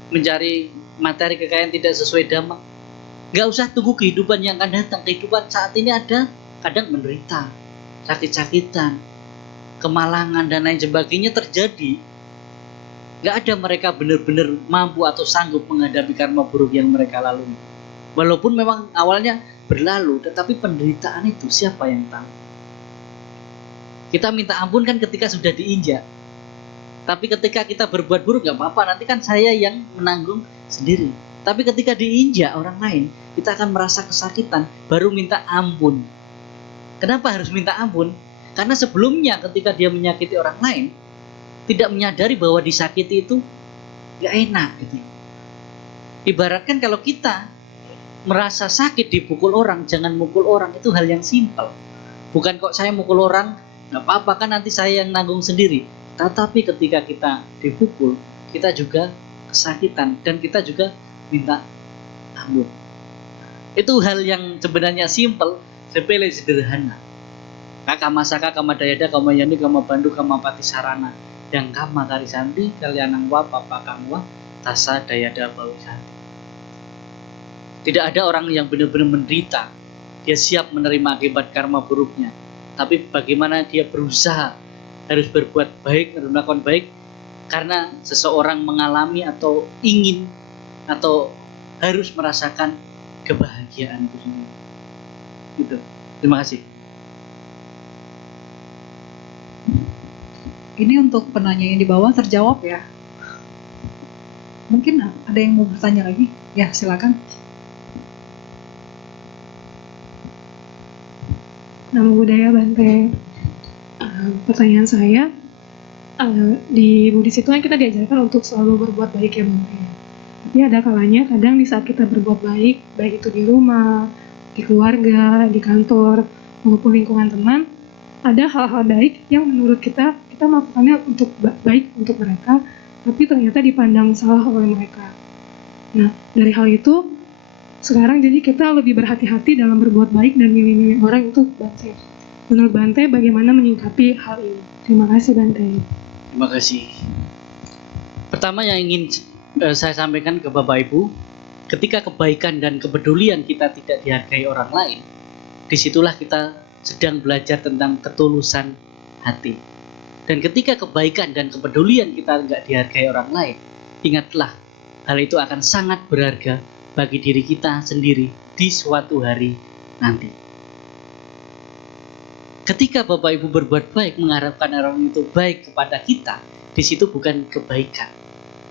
mencari materi kekayaan tidak sesuai dhamma, nggak usah tunggu kehidupan yang akan datang. Kehidupan saat ini ada, kadang menderita, sakit-sakitan, kemalangan dan lain sebagainya terjadi. Nggak ada mereka benar-benar mampu atau sanggup menghadapi karma buruk yang mereka lalui. Walaupun memang awalnya berlalu, tetapi penderitaan itu siapa yang tahu? Kita minta ampun kan ketika sudah diinjak. Tapi ketika kita berbuat buruk gak apa-apa, nanti kan saya yang menanggung sendiri. Tapi ketika diinjak orang lain, kita akan merasa kesakitan, baru minta ampun. Kenapa harus minta ampun? Karena sebelumnya ketika dia menyakiti orang lain, tidak menyadari bahwa disakiti itu gak enak gitu. Ibaratkan kalau kita merasa sakit dipukul orang, jangan mukul orang, itu hal yang simpel. Bukan kok saya mukul orang, gak apa-apa kan nanti saya yang nanggung sendiri. Tetapi ketika kita dipukul, kita juga kesakitan dan kita juga minta ampun. Itu hal yang sebenarnya simpel, sepele, sederhana. Kama saka, kama dayada, kama yani, kama bandu, kama pati sarana, yang kama karisanti, kalianang wa papa kamwa, tasa dayada bawisanti. Tidak ada orang yang benar-benar menderita, dia siap menerima akibat karma buruknya. Tapi bagaimana dia berusaha harus berbuat baik, harus melakukan baik, karena seseorang mengalami atau ingin atau harus merasakan kebahagiaan itu sendiri. Gitu. Terima kasih. Ini untuk penanya yang di bawah terjawab ya. Mungkin ada yang mau bertanya lagi? Ya, silakan. Namo Buddhaya Bante. Pertanyaan saya, di Buddhis itu kan kita diajarkan untuk selalu berbuat baik ya Bante. Tapi ada kalanya kadang di saat kita berbuat baik itu di rumah, di keluarga, di kantor, maupun lingkungan teman, ada hal-hal baik yang menurut kita melakukannya untuk baik untuk mereka, tapi ternyata dipandang salah oleh mereka. Nah, dari hal itu, sekarang jadi kita lebih berhati-hati dalam berbuat baik dan milih-milih orang untuk Bante. Menurut Bante, bagaimana menyikapi hal ini? Terima kasih Bante. Terima kasih. Pertama yang ingin saya sampaikan ke Bapak Ibu, ketika kebaikan dan kepedulian kita tidak dihargai orang lain, disitulah kita sedang belajar tentang ketulusan hati. Dan ketika kebaikan dan kepedulian kita nggak dihargai orang lain, ingatlah hal itu akan sangat berharga bagi diri kita sendiri di suatu hari nanti. Ketika Bapak Ibu berbuat baik, mengharapkan orang itu baik kepada kita, di situ bukan kebaikan,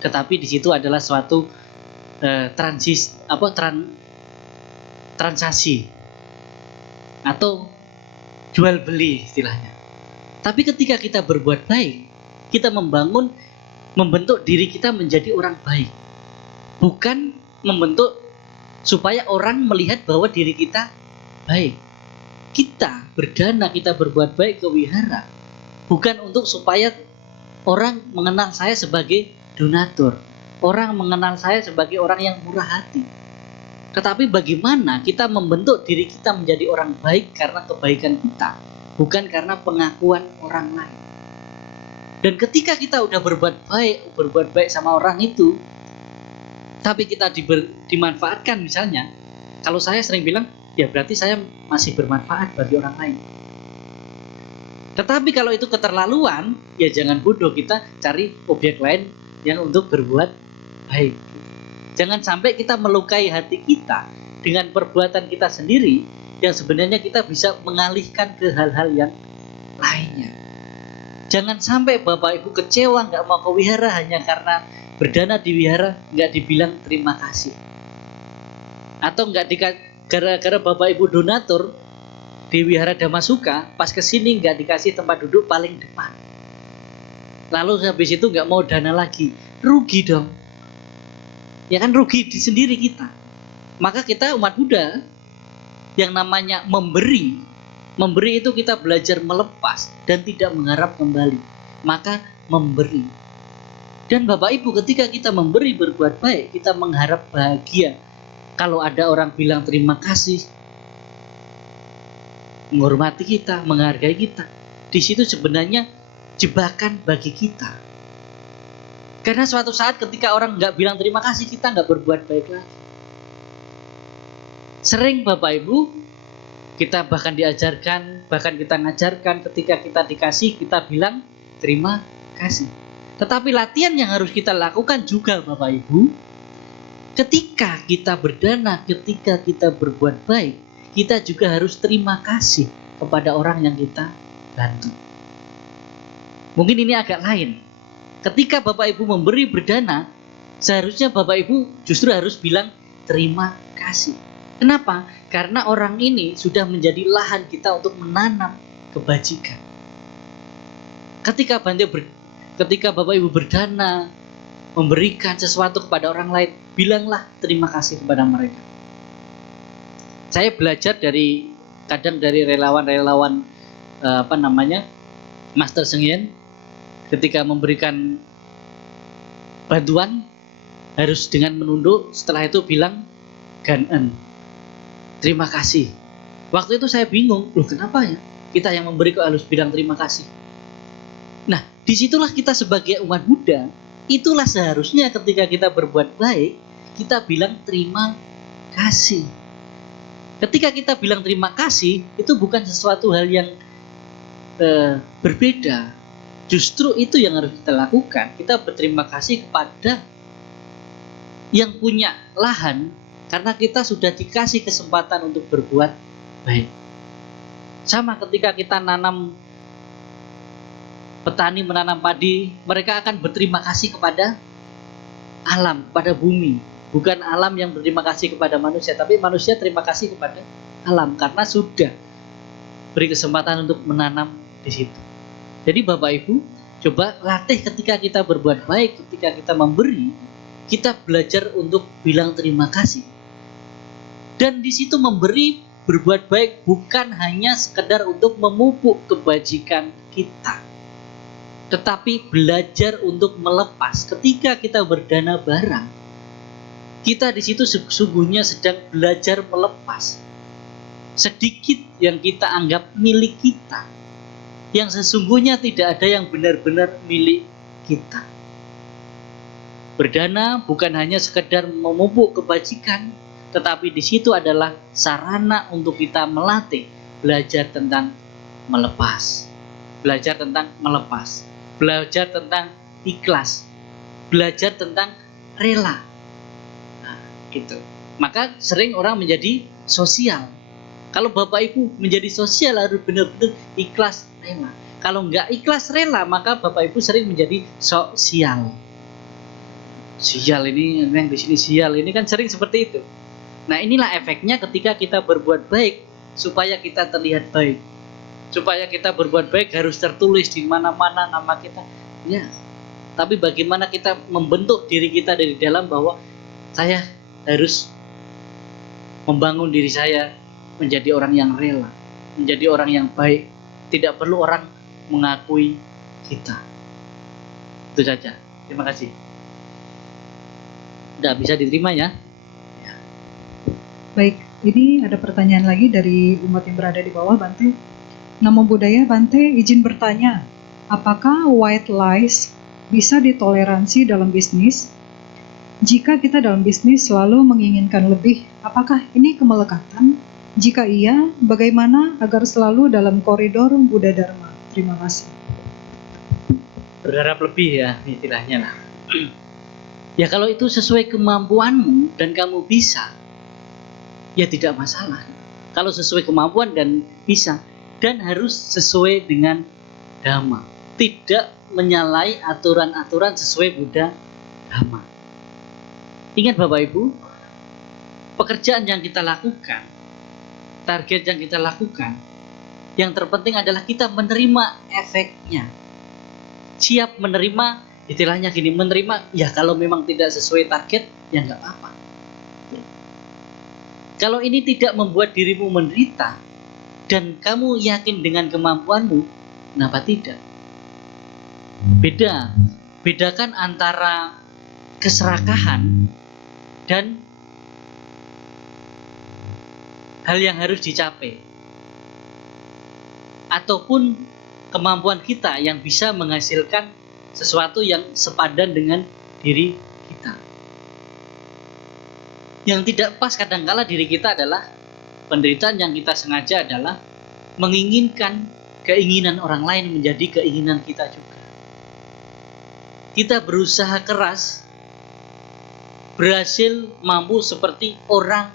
tetapi di situ adalah suatu transaksi atau jual beli istilahnya. Tapi ketika kita berbuat baik, kita membentuk diri kita menjadi orang baik, bukan membentuk supaya orang melihat bahwa diri kita baik. Kita berdana, kita berbuat baik ke wihara, bukan untuk supaya orang mengenal saya sebagai donatur, orang mengenal saya sebagai orang yang murah hati. Tetapi bagaimana kita membentuk diri kita menjadi orang baik karena kebaikan kita, bukan karena pengakuan orang lain. Dan ketika kita udah berbuat baik sama orang itu, tapi kita dimanfaatkan misalnya, kalau saya sering bilang, ya berarti saya masih bermanfaat bagi orang lain. Tetapi kalau itu keterlaluan, ya jangan bodoh, kita cari objek lain yang untuk berbuat baik. Jangan sampai kita melukai hati kita dengan perbuatan kita sendiri yang sebenarnya kita bisa mengalihkan ke hal-hal yang lainnya. Jangan sampai Bapak Ibu kecewa nggak mau ke wihara hanya karena berdana di wihara nggak dibilang terima kasih. Atau gara-gara Bapak Ibu donatur di wihara Damasuka, pas kesini nggak dikasih tempat duduk paling depan. Lalu habis itu nggak mau dana lagi, rugi dong. Ya kan, rugi di sendiri kita. Maka kita umat Buddha yang namanya memberi itu kita belajar melepas dan tidak mengharap kembali. Maka memberi. Dan Bapak Ibu, ketika kita memberi berbuat baik, kita mengharap bahagia. Kalau ada orang bilang terima kasih, menghormati kita, menghargai kita, di situ sebenarnya jebakan bagi kita. Karena suatu saat ketika orang nggak bilang terima kasih, kita nggak berbuat baik lagi. Sering Bapak Ibu, kita bahkan diajarkan, bahkan kita ngajarkan, ketika kita dikasih, kita bilang terima kasih. Tetapi latihan yang harus kita lakukan juga Bapak Ibu, ketika kita berdana, ketika kita berbuat baik, kita juga harus terima kasih kepada orang yang kita bantu. Mungkin ini agak lain. Ketika Bapak Ibu memberi berdana, seharusnya Bapak Ibu justru harus bilang terima kasih. Kenapa? Karena orang ini sudah menjadi lahan kita untuk menanam kebajikan. Ketika Bapak Ibu berdana, memberikan sesuatu kepada orang lain, bilanglah terima kasih kepada mereka. Saya belajar dari relawan-relawan Master Sheng Yen. Ketika memberikan bantuan harus dengan menunduk, setelah itu bilang ganen, terima kasih. Waktu itu saya bingung, loh kenapa ya kita yang memberi kok harus bilang terima kasih. Nah, disitulah kita sebagai umat Buddha, itulah seharusnya ketika kita berbuat baik, kita bilang terima kasih. Ketika kita bilang terima kasih, itu bukan sesuatu hal yang berbeda. Justru itu yang harus kita lakukan. Kita berterima kasih kepada yang punya lahan, karena kita sudah dikasih kesempatan untuk berbuat baik. Sama ketika kita petani menanam padi, mereka akan berterima kasih kepada alam, pada bumi. Bukan alam yang berterima kasih kepada manusia, tapi manusia terima kasih kepada alam karena sudah beri kesempatan untuk menanam di situ. Jadi Bapak Ibu, coba latih ketika kita berbuat baik, ketika kita memberi, kita belajar untuk bilang terima kasih. Dan di situ memberi, berbuat baik bukan hanya sekedar untuk memupuk kebajikan kita, tetapi belajar untuk melepas. Ketika kita berdana barang, kita di situ sesungguhnya sedang belajar melepas sedikit yang kita anggap milik kita, yang sesungguhnya tidak ada yang benar-benar milik kita. Berdana bukan hanya sekedar memupuk kebajikan, tetapi di situ adalah sarana untuk kita melatih, belajar tentang melepas, belajar tentang melepas, belajar tentang ikhlas, belajar tentang rela. Nah, gitu. Maka sering orang menjadi sosial. Kalau Bapak Ibu menjadi sosial harus benar-benar ikhlas rela. Kalau nggak ikhlas rela, maka Bapak Ibu sering menjadi sosial. Sial ini, yang di sini sial ini kan sering seperti itu. Nah, inilah efeknya ketika kita berbuat baik supaya kita terlihat baik. Supaya kita berbuat baik harus tertulis di mana-mana nama kita. Ya. Tapi bagaimana kita membentuk diri kita dari dalam bahwa saya harus membangun diri saya menjadi orang yang rela, menjadi orang yang baik. Tidak perlu orang mengakui kita. Itu saja. Terima kasih. Udah bisa diterima ya? Baik, ini ada pertanyaan lagi dari umat yang berada di bawah, Bante. Namo Buddhaya, Bante, izin bertanya, apakah white lies bisa ditoleransi dalam bisnis? Jika kita dalam bisnis selalu menginginkan lebih, apakah ini kemelekatan? Jika iya, bagaimana agar selalu dalam koridor Buddha Dharma? Terima kasih. Berharap lebih ya istilahnya lah. Ya kalau itu sesuai kemampuanmu dan kamu bisa, ya tidak masalah. Kalau sesuai kemampuan dan bisa, dan harus sesuai dengan Dhamma, tidak menyalahi aturan-aturan sesuai Buddha Dhamma. Ingat Bapak Ibu, pekerjaan yang kita lakukan, target yang kita lakukan, yang terpenting adalah kita menerima efeknya. Siap menerima, istilahnya gini, menerima, ya kalau memang tidak sesuai target, ya nggak apa-apa. Kalau ini tidak membuat dirimu menderita, dan kamu yakin dengan kemampuanmu, kenapa tidak? Bedakan antara keserakahan dan hal yang harus dicapai, ataupun kemampuan kita yang bisa menghasilkan sesuatu yang sepadan dengan diri kita. Yang tidak pas kadangkala diri kita adalah penderitaan yang kita sengaja adalah menginginkan keinginan orang lain menjadi keinginan kita juga. Kita berusaha keras, berhasil mampu seperti orang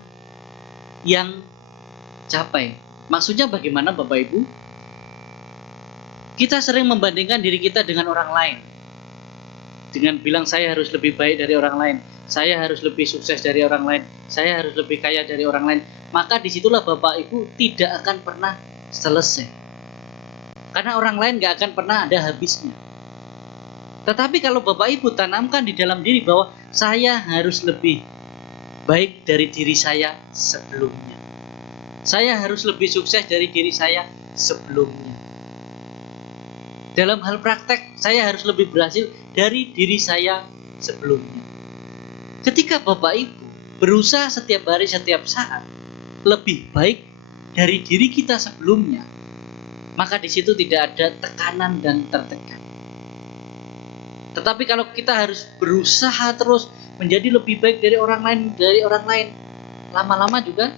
yang capai. Maksudnya bagaimana Bapak Ibu? Kita sering membandingkan diri kita dengan orang lain. Dengan bilang saya harus lebih baik dari orang lain, saya harus lebih sukses dari orang lain, saya harus lebih kaya dari orang lain. Maka disitulah Bapak Ibu tidak akan pernah selesai. Karena orang lain gak akan pernah ada habisnya. Tetapi kalau Bapak Ibu tanamkan di dalam diri bahwa saya harus lebih baik dari diri saya sebelumnya, saya harus lebih sukses dari diri saya sebelumnya. Dalam hal praktek, saya harus lebih berhasil dari diri saya sebelumnya. Ketika Bapak Ibu berusaha setiap hari, setiap saat lebih baik dari diri kita sebelumnya, maka di situ tidak ada tekanan dan tertekan. Tetapi kalau kita harus berusaha terus menjadi lebih baik dari orang lain, lama-lama juga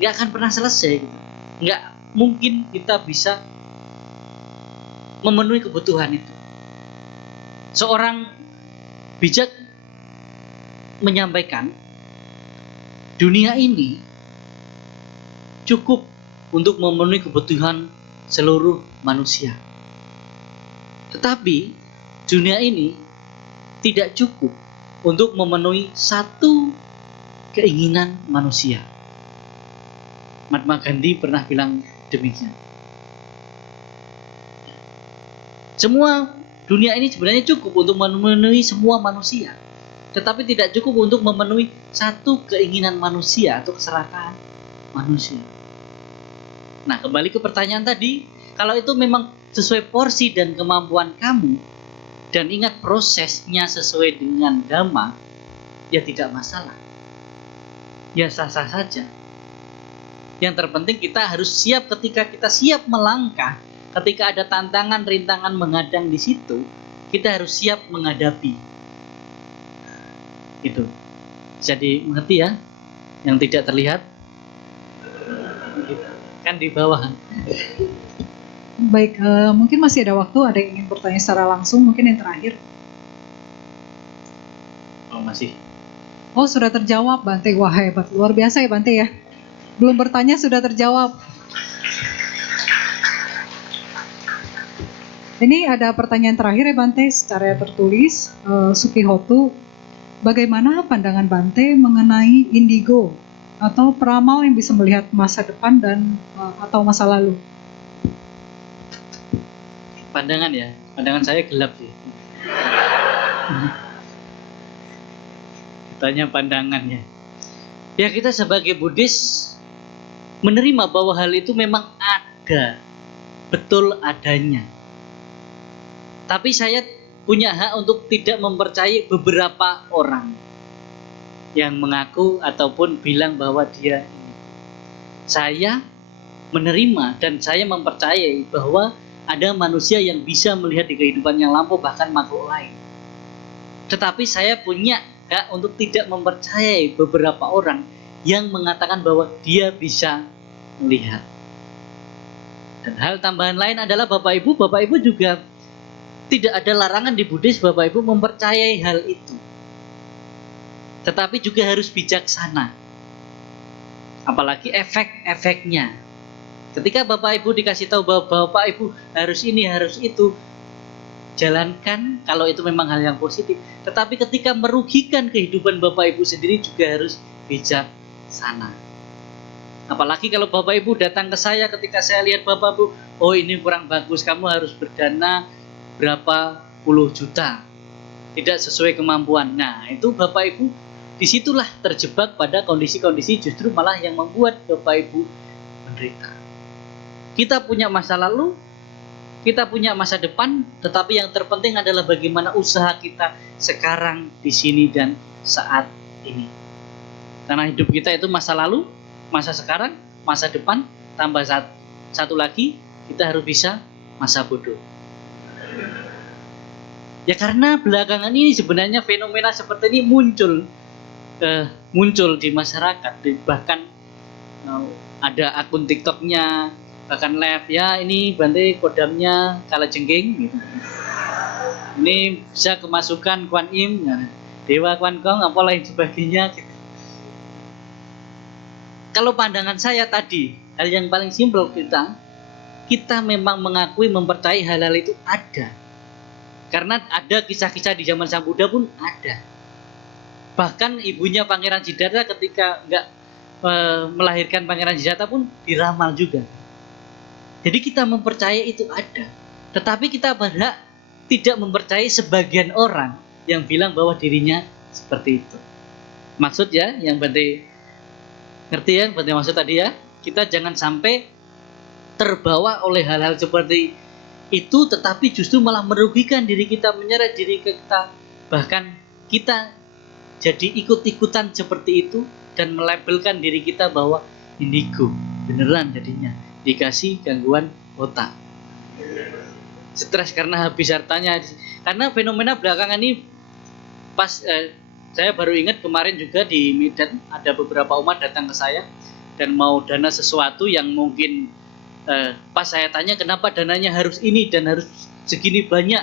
nggak akan pernah selesai. Gitu. Nggak mungkin kita bisa memenuhi kebutuhan itu. Seorang bijak menyampaikan, dunia ini cukup untuk memenuhi kebutuhan seluruh manusia. Tetapi dunia ini tidak cukup untuk memenuhi satu keinginan manusia. Mahatma Gandhi pernah bilang demikian. Semua dunia ini sebenarnya cukup untuk memenuhi semua manusia, tetapi tidak cukup untuk memenuhi satu keinginan manusia atau keserakahan manusia. Nah, kembali ke pertanyaan tadi, kalau itu memang sesuai porsi dan kemampuan kamu, dan ingat prosesnya sesuai dengan Dhamma, ya tidak masalah. Ya sah-sah saja. Yang terpenting kita harus siap ketika kita siap melangkah. Ketika ada tantangan, rintangan menghadang di situ, kita harus siap menghadapi. Itu. Bisa dimengerti ya? Yang tidak terlihat kan di bawah. Baik, mungkin masih ada waktu. Ada yang ingin bertanya secara langsung, mungkin yang terakhir. Oh masih. Oh, sudah terjawab, Bante. Wah, hebat, luar biasa ya, Bante ya. Belum bertanya sudah terjawab. Ini ada pertanyaan terakhir ya, Bante, secara tertulis. Sukihotu, bagaimana pandangan Bante mengenai indigo atau peramal yang bisa melihat masa depan dan atau masa lalu? Pandangan ya, pandangan saya gelap sih. Tanya pandangannya. Ya kita sebagai Buddhis menerima bahwa hal itu memang ada, betul adanya. Tapi saya punya hak untuk tidak mempercayai beberapa orang. yang mengaku ataupun bilang bahwa dia saya menerima dan saya mempercayai bahwa ada manusia yang bisa melihat di kehidupan yang lampau bahkan makhluk lain. Tetapi saya punya hak untuk tidak mempercayai beberapa orang yang mengatakan bahwa dia bisa melihat. Dan hal tambahan lain adalah Bapak Ibu juga tidak ada larangan di Buddhis Bapak Ibu mempercayai hal itu. Tetapi juga harus bijaksana. Apalagi efek-efeknya. Ketika Bapak Ibu dikasih tahu bahwa Bapak Ibu harus ini, harus itu, jalankan kalau itu memang hal yang positif. Tetapi ketika merugikan kehidupan Bapak Ibu sendiri juga harus bijaksana. Apalagi kalau Bapak Ibu datang ke saya ketika saya lihat Bapak Ibu, oh ini kurang bagus, kamu harus berdana berapa puluh juta. Tidak sesuai kemampuan. Nah, itu Bapak Ibu disitulah terjebak pada kondisi-kondisi justru malah yang membuat Bapak Ibu menderita. Kita punya masa lalu, kita punya masa depan, tetapi yang terpenting adalah bagaimana usaha kita sekarang, di sini, dan saat ini. Karena hidup kita itu masa lalu, masa sekarang, masa depan, tambah satu lagi, kita harus bisa masa bodoh. Ya karena belakangan ini sebenarnya fenomena seperti ini muncul di masyarakat, bahkan ada akun TikToknya, bahkan live ya ini Bante kodamnya kalajengking gitu. Ini bisa kemasukan Kuan Im, ya, Dewa Kuan Kong, apa lain sebagainya gitu. Kalau pandangan saya tadi, hal yang paling simpel kita memang mengakui mempercayai hal-hal itu ada. Karena ada kisah-kisah di zaman Sang Buddha pun ada. Bahkan ibunya Pangeran Siddhartha ketika melahirkan Pangeran Siddhartha pun diramal juga. Jadi kita mempercayai itu ada. Tetapi kita berhak tidak mempercayai sebagian orang yang bilang bahwa dirinya seperti itu. Maksud ya, yang Bante ngerti ya, Bante maksud tadi ya, kita jangan sampai terbawa oleh hal-hal seperti itu, tetapi justru malah merugikan diri kita, menyeret diri kita, bahkan kita jadi ikut-ikutan seperti itu dan melabelkan diri kita bahwa indigo beneran jadinya dikasih gangguan otak, stres karena habis hartanya. Karena fenomena belakangan ini pas saya baru ingat kemarin juga di Medan ada beberapa umat datang ke saya dan mau dana sesuatu yang mungkin pas saya tanya kenapa dananya harus ini dan harus segini banyak.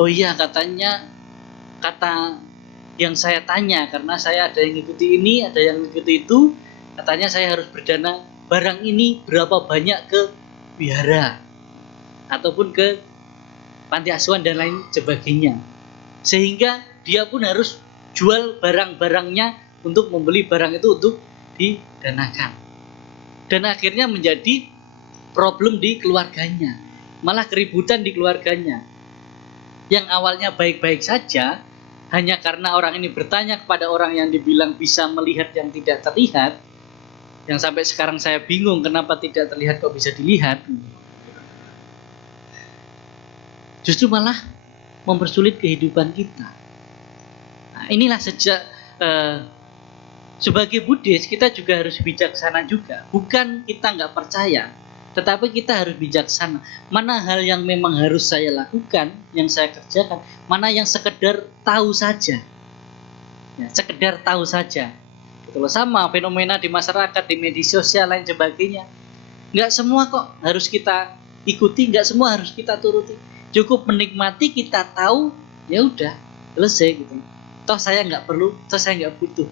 Oh iya, kata yang saya tanya, karena saya ada yang ngikuti ini, ada yang ngikuti itu, katanya saya harus berdana barang ini berapa banyak ke wihara ataupun ke panti asuhan dan lain sebagainya. Sehingga dia pun harus jual barang-barangnya untuk membeli barang itu untuk didanakan. Dan akhirnya menjadi problem di keluarganya, malah keributan di keluarganya. Yang awalnya baik-baik saja, hanya karena orang ini bertanya kepada orang yang dibilang bisa melihat yang tidak terlihat, yang sampai sekarang saya bingung kenapa tidak terlihat kok bisa dilihat, justru malah mempersulit kehidupan kita. Nah, inilah sebagai Buddhis kita juga harus bijaksana juga. Bukan kita nggak percaya, tetapi kita harus bijaksana. Mana hal yang memang harus saya lakukan, yang saya kerjakan, mana yang sekedar tahu saja. Ya, sekedar tahu saja. Gitu loh. Sama fenomena di masyarakat, di media sosial lain sebagainya. Nggak semua kok harus kita ikuti, nggak semua harus kita turuti. Cukup menikmati, kita tahu, ya udah selesai gitu. Toh saya nggak perlu, toh saya nggak butuh.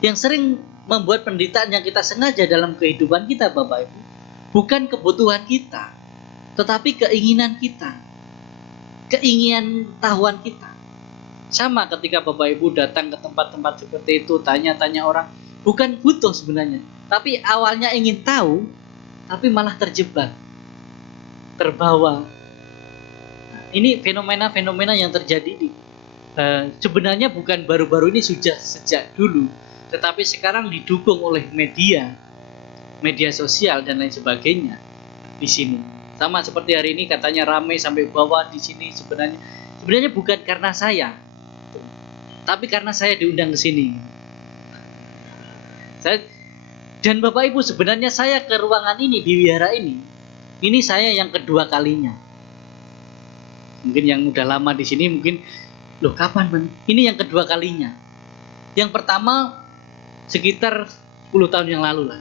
Yang sering membuat penderitaan yang kita sengaja dalam kehidupan kita, Bapak Ibu, bukan kebutuhan kita, tetapi keinginan kita, keinginan tahuan kita. Sama ketika Bapak Ibu datang ke tempat-tempat seperti itu, tanya-tanya orang, bukan butuh sebenarnya, tapi awalnya ingin tahu, tapi malah terjebak, terbawa. Nah, ini fenomena-fenomena yang terjadi sebenarnya bukan baru-baru ini, sudah sejak dulu. Tetapi sekarang didukung oleh media sosial dan lain sebagainya di sini. Sama seperti hari ini katanya ramai sampai bawah di sini, sebenarnya bukan karena saya. Tapi karena saya diundang ke sini, dan Bapak Ibu, sebenarnya saya ke ruangan ini, di wihara ini saya yang kedua kalinya. Mungkin yang udah lama di sini mungkin, loh kapan men? Ini yang kedua kalinya. Yang pertama sekitar 10 tahun yang lalu lah.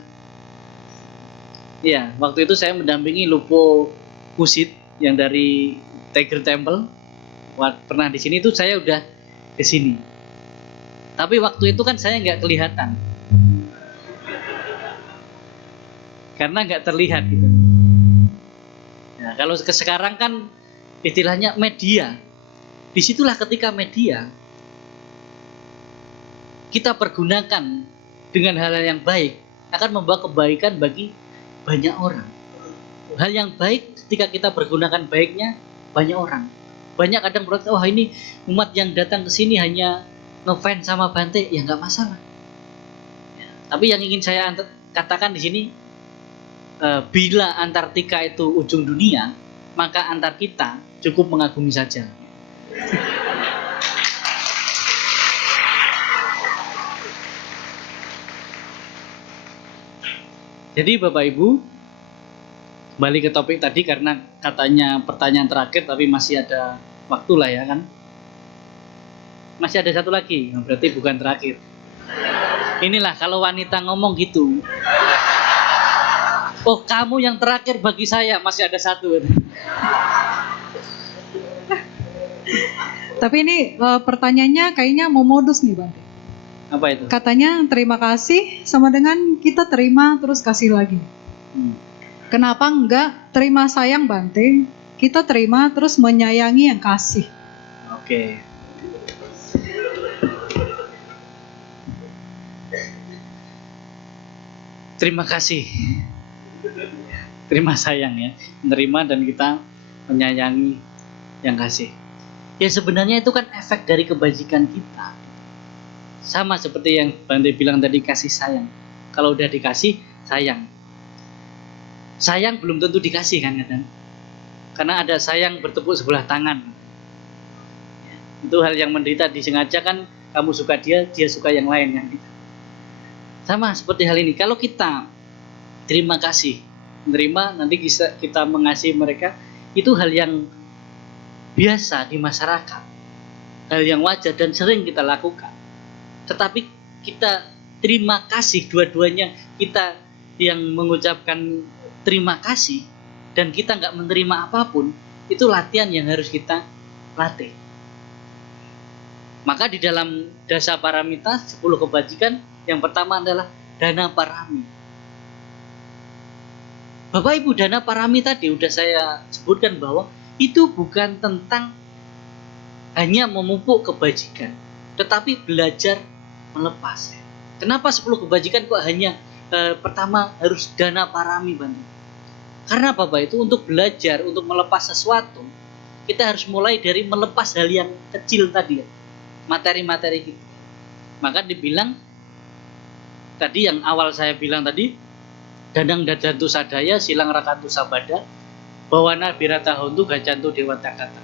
Ya, waktu itu saya mendampingi Lupo Kusit yang dari Tiger Temple. Pernah di sini tuh saya udah ke sini. Tapi waktu itu kan saya nggak kelihatan. Karena nggak terlihat gitu. Nah, kalau sekarang kan istilahnya media. Disitulah ketika media kita pergunakan dengan hal-hal yang baik akan membawa kebaikan bagi banyak orang. Hal yang baik ketika kita pergunakan baiknya banyak orang. Banyak kadang protes, wah ini umat yang datang ke sini hanya ngefans sama Bante, ya nggak masalah. Ya, tapi yang ingin saya katakan di sini, bila Antartika itu ujung dunia, maka antar kita cukup mengagumi saja. Jadi Bapak Ibu, kembali ke topik tadi karena katanya pertanyaan terakhir, tapi masih ada waktu lah ya kan. Masih ada satu lagi, berarti bukan terakhir. Inilah kalau wanita ngomong gitu. Oh, kamu yang terakhir bagi saya, masih ada satu. Tapi ini pertanyaannya kayaknya mau modus nih Bante. Apa itu? Katanya terima kasih sama dengan kita terima terus kasih lagi. Kenapa enggak terima sayang Bante, kita terima terus menyayangi yang kasih. Oke. Terima kasih. Terima sayang ya, menerima dan kita menyayangi yang kasih. Ya sebenarnya itu kan efek dari kebajikan kita. Sama seperti yang Bante bilang tadi, kasih sayang. Kalau udah dikasih, sayang. Sayang belum tentu dikasih kan kadang. Karena ada sayang bertepuk sebelah tangan. Itu hal yang menderita disengaja kan, kamu suka dia, dia suka yang lain kan. Sama seperti hal ini. Kalau kita terima kasih, menerima, nanti kita mengasihi mereka, itu hal yang biasa di masyarakat. Hal yang wajar dan sering kita lakukan. Tetapi kita terima kasih, dua-duanya kita yang mengucapkan terima kasih dan kita nggak menerima apapun, itu latihan yang harus kita latih. Maka di dalam dasa paramita 10 kebajikan, yang pertama adalah dana parami. Bapak Ibu, dana parami tadi udah saya sebutkan bahwa itu bukan tentang hanya memupuk kebajikan, tetapi belajar melepas. Kenapa 10 kebajikan kok hanya pertama harus dana parami Bante? Karena Bapak itu untuk belajar, untuk melepas sesuatu, kita harus mulai dari melepas hal yang kecil tadi, materi-materi kita. Maka dibilang tadi yang awal saya bilang tadi, danang dadantu sadaya, silang rakantu sabada, bawana birata hontu gajantu dewata kata.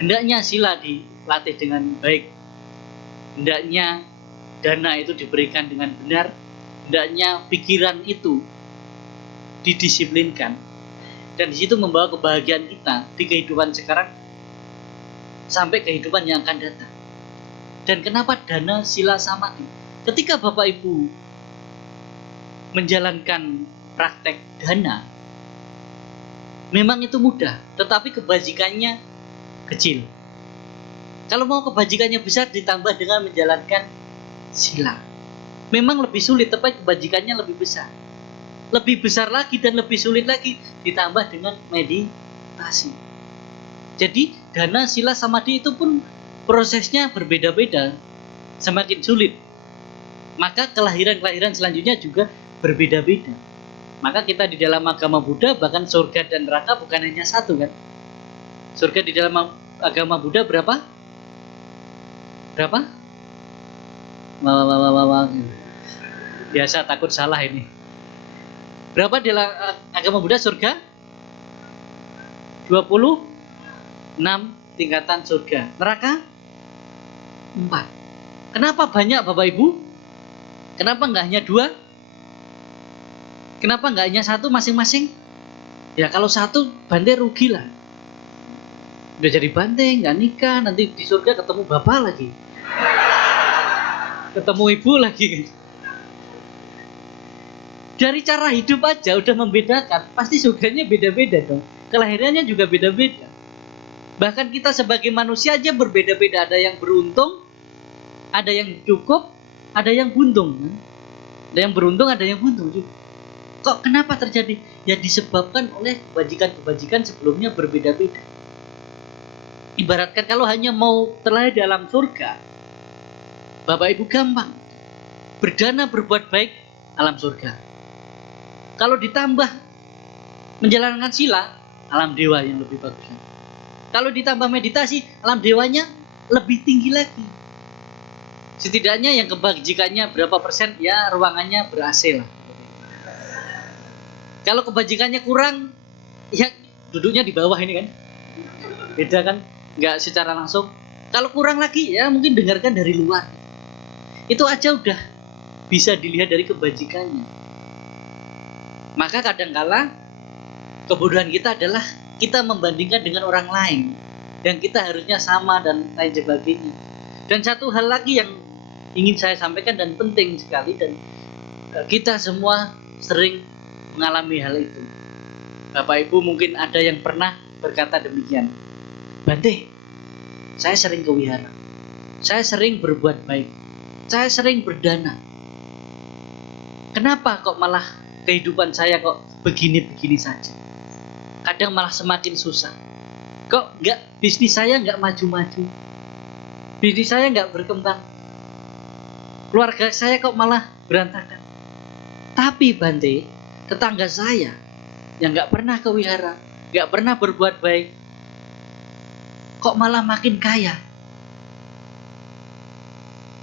Hendaknya sila dilatih dengan baik. Hendaknya dana itu diberikan dengan benar, hendaknya pikiran itu didisiplinkan, dan di situ membawa kebahagiaan kita di kehidupan sekarang sampai kehidupan yang akan datang. Dan kenapa dana sila samadhi? Ketika Bapak Ibu menjalankan praktek dana, memang itu mudah, tetapi kebajikannya kecil. Kalau mau kebajikannya besar ditambah dengan menjalankan sila, memang lebih sulit, tapi kebajikannya lebih besar. Lebih besar lagi dan lebih sulit lagi ditambah dengan meditasi. Jadi dana, sila, samadhi itu pun prosesnya berbeda-beda, semakin sulit. Maka kelahiran-kelahiran selanjutnya juga berbeda-beda. Maka kita di dalam agama Buddha, bahkan surga dan neraka bukan hanya satu kan. Surga di dalam agama Buddha berapa? Berapa? Biasa takut salah ini. Berapa di dalam agama Buddha surga? 26 tingkatan surga. Neraka? 4. Kenapa banyak Bapak Ibu? Kenapa nggak hanya 2? Kenapa nggak hanya 1 masing-masing? Ya kalau 1 Bante rugi lah. Udah jadi Bante, nggak nikah, nanti di surga ketemu bapak lagi. Ketemu ibu lagi kan. Dari cara hidup aja udah membedakan, pasti surganya beda-beda dong. Kelahirannya juga beda-beda. Bahkan kita sebagai manusia aja berbeda-beda. Ada yang beruntung, ada yang cukup, ada yang buntung. Ada yang beruntung, ada yang buntung juga. Kok kenapa terjadi? Ya disebabkan oleh kebajikan-kebajikan sebelumnya berbeda-beda. Ibaratkan kalau hanya mau terlahir dalam surga, Bapak Ibu gampang. Berdana berbuat baik alam surga. Kalau ditambah menjalankan sila, alam dewa yang lebih bagus. Kalau ditambah meditasi, alam dewanya lebih tinggi lagi. Setidaknya yang kebajikannya berapa persen, ya ruangannya ber-AC lah. Kalau kebajikannya kurang, ya duduknya di bawah ini kan. Beda kan, nggak secara langsung. Kalau kurang lagi, ya mungkin dengarkan dari luar. Itu aja udah bisa dilihat dari kebajikannya. Maka kadangkala kebodohan kita adalah kita membandingkan dengan orang lain yang kita harusnya sama dan lain sebagainya. Dan satu hal lagi yang ingin saya sampaikan dan penting sekali, dan kita semua sering mengalami hal itu. Bapak Ibu mungkin ada yang pernah berkata demikian, Bante, saya sering ke wihara, saya sering berbuat baik, saya sering berdana. Kenapa kok malah kehidupan saya kok begini-begini saja? Kadang malah semakin susah. Kok bisnis saya nggak maju-maju? Bisnis saya nggak berkembang. Keluarga saya kok malah berantakan. Tapi Bante, tetangga saya yang nggak pernah ke wihara, nggak pernah berbuat baik, kok malah makin kaya?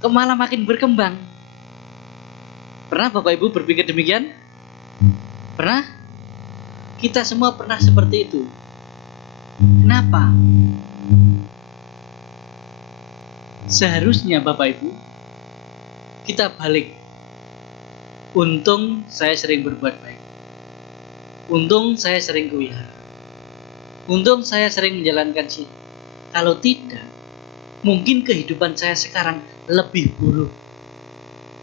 Kok malah makin berkembang? Pernah Bapak Ibu berpikir demikian? Pernah? Kita semua pernah seperti itu. Kenapa? Seharusnya Bapak Ibu kita balik. Untung saya sering berbuat baik. Untung saya sering ke wihara. Untung saya sering menjalankan sila. Kalau tidak, mungkin kehidupan saya sekarang lebih buruk,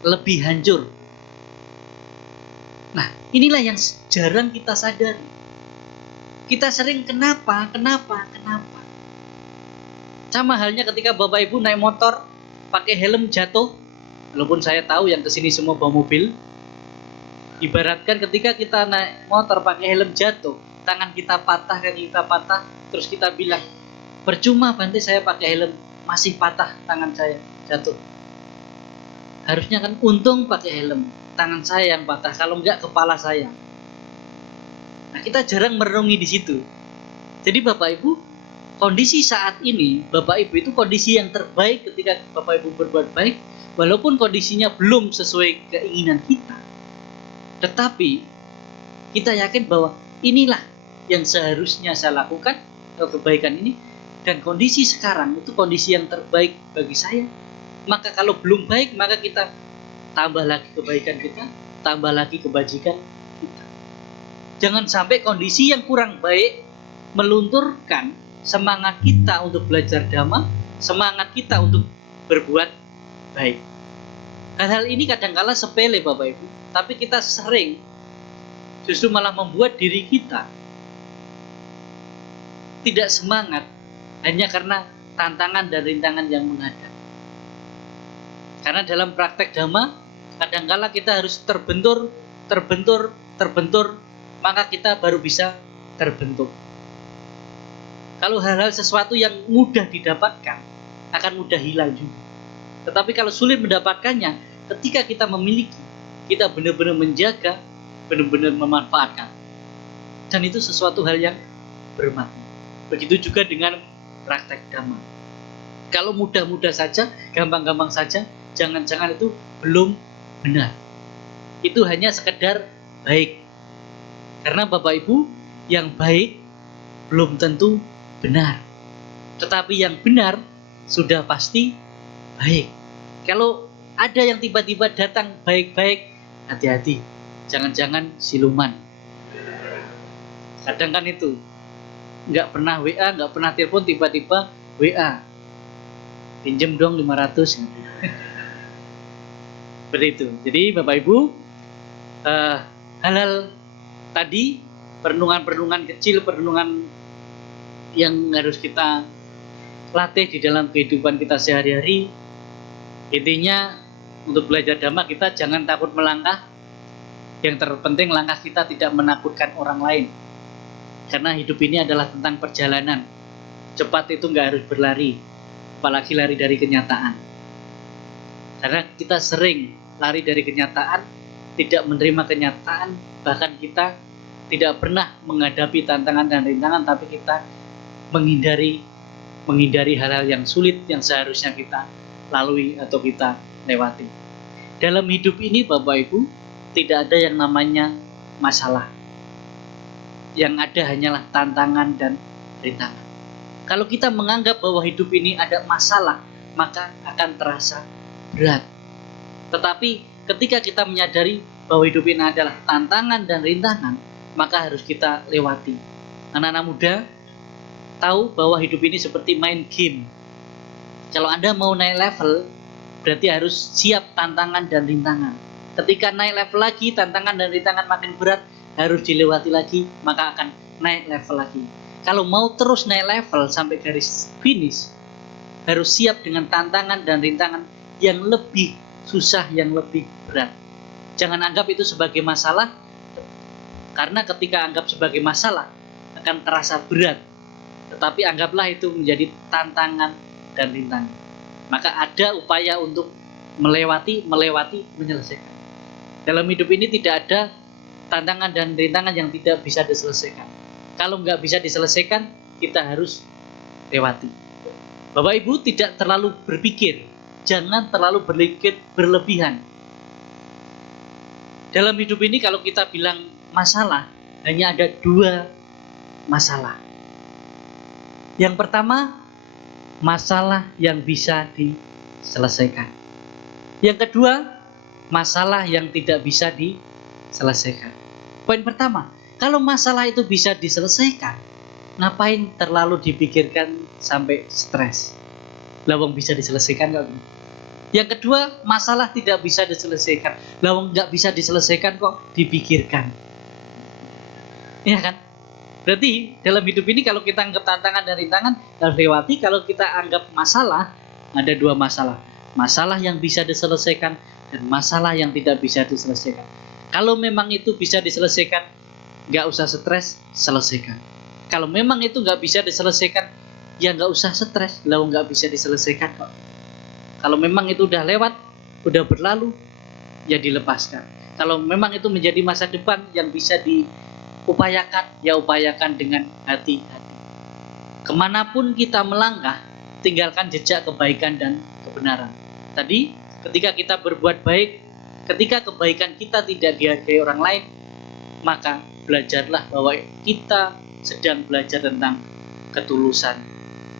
lebih hancur. Nah, inilah yang jarang kita sadari. Kita sering kenapa. Sama halnya ketika Bapak Ibu naik motor, pakai helm jatuh. Walaupun saya tahu yang kesini semua bawa mobil. Ibaratkan ketika kita naik motor pakai helm jatuh, tangan kita patah, kaki kita patah, terus kita bilang, percuma Bante saya pakai helm, masih patah tangan saya jatuh. Harusnya kan untung pakai helm, tangan saya yang patah, kalau enggak kepala saya. Nah, kita jarang merenungi di situ. Jadi Bapak Ibu, kondisi saat ini, Bapak Ibu itu kondisi yang terbaik ketika Bapak Ibu berbuat baik, walaupun kondisinya belum sesuai keinginan kita. Tetapi kita yakin bahwa inilah yang seharusnya saya lakukan, kebaikan ini, dan kondisi sekarang itu kondisi yang terbaik bagi saya. Maka kalau belum baik, maka kita tambah lagi kebaikan kita, tambah lagi kebajikan kita. Jangan sampai kondisi yang kurang baik melunturkan semangat kita untuk belajar dhamma, semangat kita untuk berbuat baik. Hal-hal ini kadang-kala sepele Bapak Ibu, tapi kita sering justru malah membuat diri kita tidak semangat hanya karena tantangan dan rintangan yang menghadap. Karena dalam praktek dhamma, kadang-kala kita harus terbentur, maka kita baru bisa terbentuk. Kalau hal-hal sesuatu yang mudah didapatkan, akan mudah hilang juga. Tetapi kalau sulit mendapatkannya, ketika kita memiliki, kita benar-benar menjaga, benar-benar memanfaatkan. Dan itu sesuatu hal yang bermakna. Begitu juga dengan praktek dhamma. Kalau mudah-mudah saja, gampang-gampang saja, jangan-jangan itu belum benar. Itu hanya sekedar baik. Karena Bapak Ibu, yang baik belum tentu benar. Tetapi yang benar sudah pasti baik. Kalau ada yang tiba-tiba datang baik-baik, hati-hati, jangan-jangan siluman. Kadang kan itu, nggak pernah WA, nggak pernah telepon, tiba-tiba WA, pinjem dong 500. Seperti itu. Jadi Bapak Ibu, hal-hal tadi, perenungan-perenungan kecil, perenungan yang harus kita latih di dalam kehidupan kita sehari-hari. Intinya untuk belajar dhamma kita jangan takut melangkah. Yang terpenting langkah kita tidak menakutkan orang lain. Karena hidup ini adalah tentang perjalanan. Cepat itu nggak harus berlari, apalagi lari dari kenyataan. Karena kita sering lari dari kenyataan, tidak menerima kenyataan, bahkan kita tidak pernah menghadapi tantangan dan rintangan, tapi kita menghindari hal-hal yang sulit yang seharusnya kita lalui atau kita lewati. Dalam hidup ini Bapak Ibu, tidak ada yang namanya masalah. Yang ada hanyalah tantangan dan rintangan. Kalau kita menganggap bahwa hidup ini ada masalah, maka akan terasa berat. Tetapi ketika kita menyadari bahwa hidup ini adalah tantangan dan rintangan, maka harus kita lewati. Anak-anak muda tahu bahwa hidup ini seperti main game. Kalau Anda mau naik level, berarti harus siap tantangan dan rintangan. Ketika naik level lagi, tantangan dan rintangan makin berat, harus dilewati lagi, maka akan naik level lagi. Kalau mau terus naik level sampai garis finish, harus siap dengan tantangan dan rintangan yang lebih susah, yang lebih berat. Jangan anggap itu sebagai masalah, karena ketika anggap sebagai masalah, akan terasa berat. Tetapi anggaplah itu menjadi tantangan dan rintangan. Maka ada upaya untuk melewati, menyelesaikan. Dalam hidup ini tidak ada tantangan dan rintangan yang tidak bisa diselesaikan. Kalau nggak bisa diselesaikan, kita harus lewati. Bapak Ibu tidak terlalu berpikir, jangan terlalu berpikir berlebihan. Dalam hidup ini kalau kita bilang masalah, hanya ada 2 masalah. Yang pertama, masalah yang bisa diselesaikan. Yang kedua, masalah yang tidak bisa diselesaikan. Poin pertama, kalau masalah itu bisa diselesaikan, ngapain terlalu dipikirkan sampai stres? Lawang bisa diselesaikan kok. Yang kedua, masalah tidak bisa diselesaikan. Lawang nggak bisa diselesaikan kok dipikirkan. Ya kan? Berarti dalam hidup ini kalau kita anggap tantangan dan rintangan harus lewati. Kalau kita anggap masalah, ada 2 masalah. Masalah yang bisa diselesaikan dan masalah yang tidak bisa diselesaikan. Kalau memang itu bisa diselesaikan, nggak usah stres, selesaikan. Kalau memang itu nggak bisa diselesaikan, ya nggak usah stres, kalau nggak bisa diselesaikan kok. Kalau memang itu udah lewat, udah berlalu, ya dilepaskan. Kalau memang itu menjadi masa depan yang bisa diupayakan, ya upayakan dengan hati-hati. Kemanapun kita melangkah, tinggalkan jejak kebaikan dan kebenaran. Tadi, ketika kita berbuat baik, ketika kebaikan kita tidak dihargai orang lain, maka belajarlah bahwa kita sedang belajar tentang ketulusan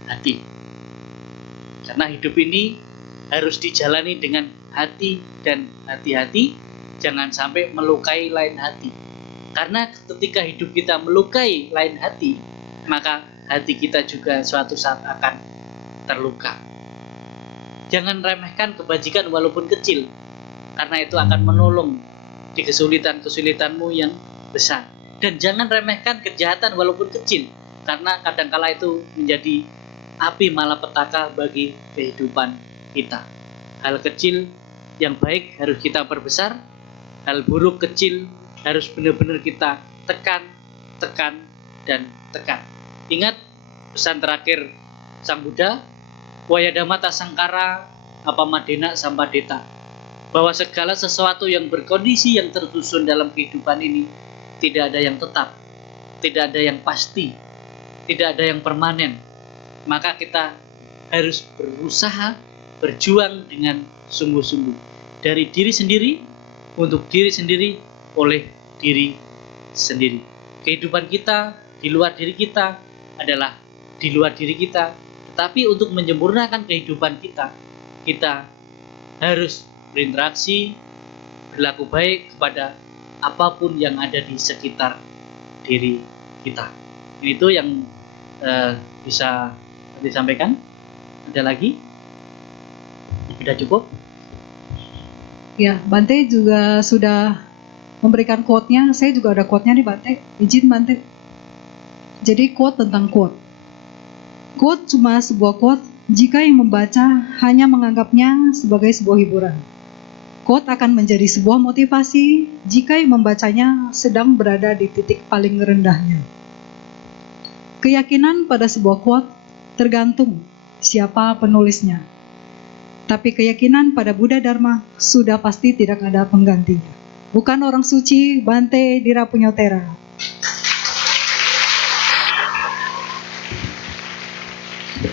hati. Karena hidup ini harus dijalani dengan hati dan hati-hati, jangan sampai melukai lain hati. Karena ketika hidup kita melukai lain hati, maka hati kita juga suatu saat akan terluka. Jangan remehkan kebajikan walaupun kecil, karena itu akan menolong di kesulitan-kesulitanmu yang besar. Dan jangan remehkan kejahatan walaupun kecil, karena kadangkala itu menjadi api malapetaka bagi kehidupan kita. Hal kecil yang baik harus kita perbesar, hal buruk kecil harus benar-benar kita tekan, dan tekan. Ingat pesan terakhir Sang Buddha, Wayadamata Sangkara Apamadena Sampadeta, bahwa segala sesuatu yang berkondisi yang tersusun dalam kehidupan ini tidak ada yang tetap, tidak ada yang pasti, tidak ada yang permanen. Maka kita harus berusaha berjuang dengan sungguh-sungguh dari diri sendiri, untuk diri sendiri, oleh diri sendiri. Kehidupan kita di luar diri kita adalah di luar diri kita, tetapi untuk menyempurnakan kehidupan kita, kita harus berinteraksi, berlaku baik kepada apapun yang ada di sekitar diri kita. Itu yang bisa disampaikan. Ada lagi? Sudah cukup? Ya, Bante juga sudah memberikan quote-nya. Saya juga ada quote-nya nih, Bante. Izin, Bante. Jadi quote tentang quote. Quote cuma sebuah quote jika yang membaca hanya menganggapnya sebagai sebuah hiburan. Quote akan menjadi sebuah motivasi jika yang membacanya sedang berada di titik paling rendahnya. Keyakinan pada sebuah quote tergantung siapa penulisnya. Tapi keyakinan pada Buddha Dharma sudah pasti tidak ada penggantinya. Bukan orang suci, Bante Dira Punyotera.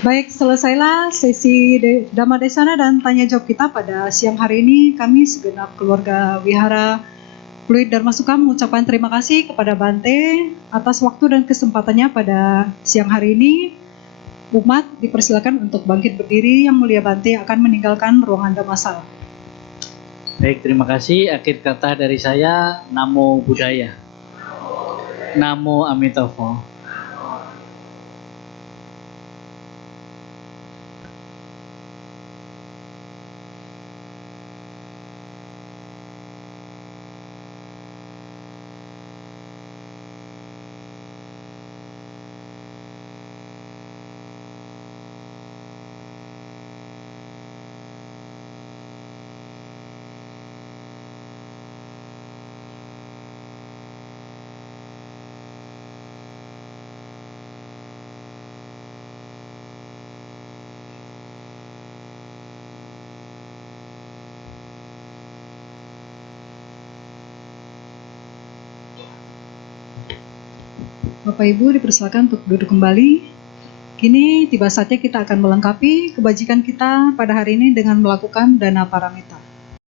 Baik, selesailah sesi Dhamma Desana dan tanya jawab kita pada siang hari ini. Kami segenap keluarga Wihara Fluid Dharma Sukha mengucapkan terima kasih kepada Bante atas waktu dan kesempatannya pada siang hari ini. Umat dipersilakan untuk bangkit berdiri. Yang mulia Bante akan meninggalkan ruangan Dhammasala. Baik, terima kasih. Akhir kata dari saya, Namo Buddhaya. Namo Amitabha. Bapak Ibu dipersilakan untuk duduk kembali. Kini tiba saatnya kita akan melengkapi kebajikan kita pada hari ini dengan melakukan dana paramita.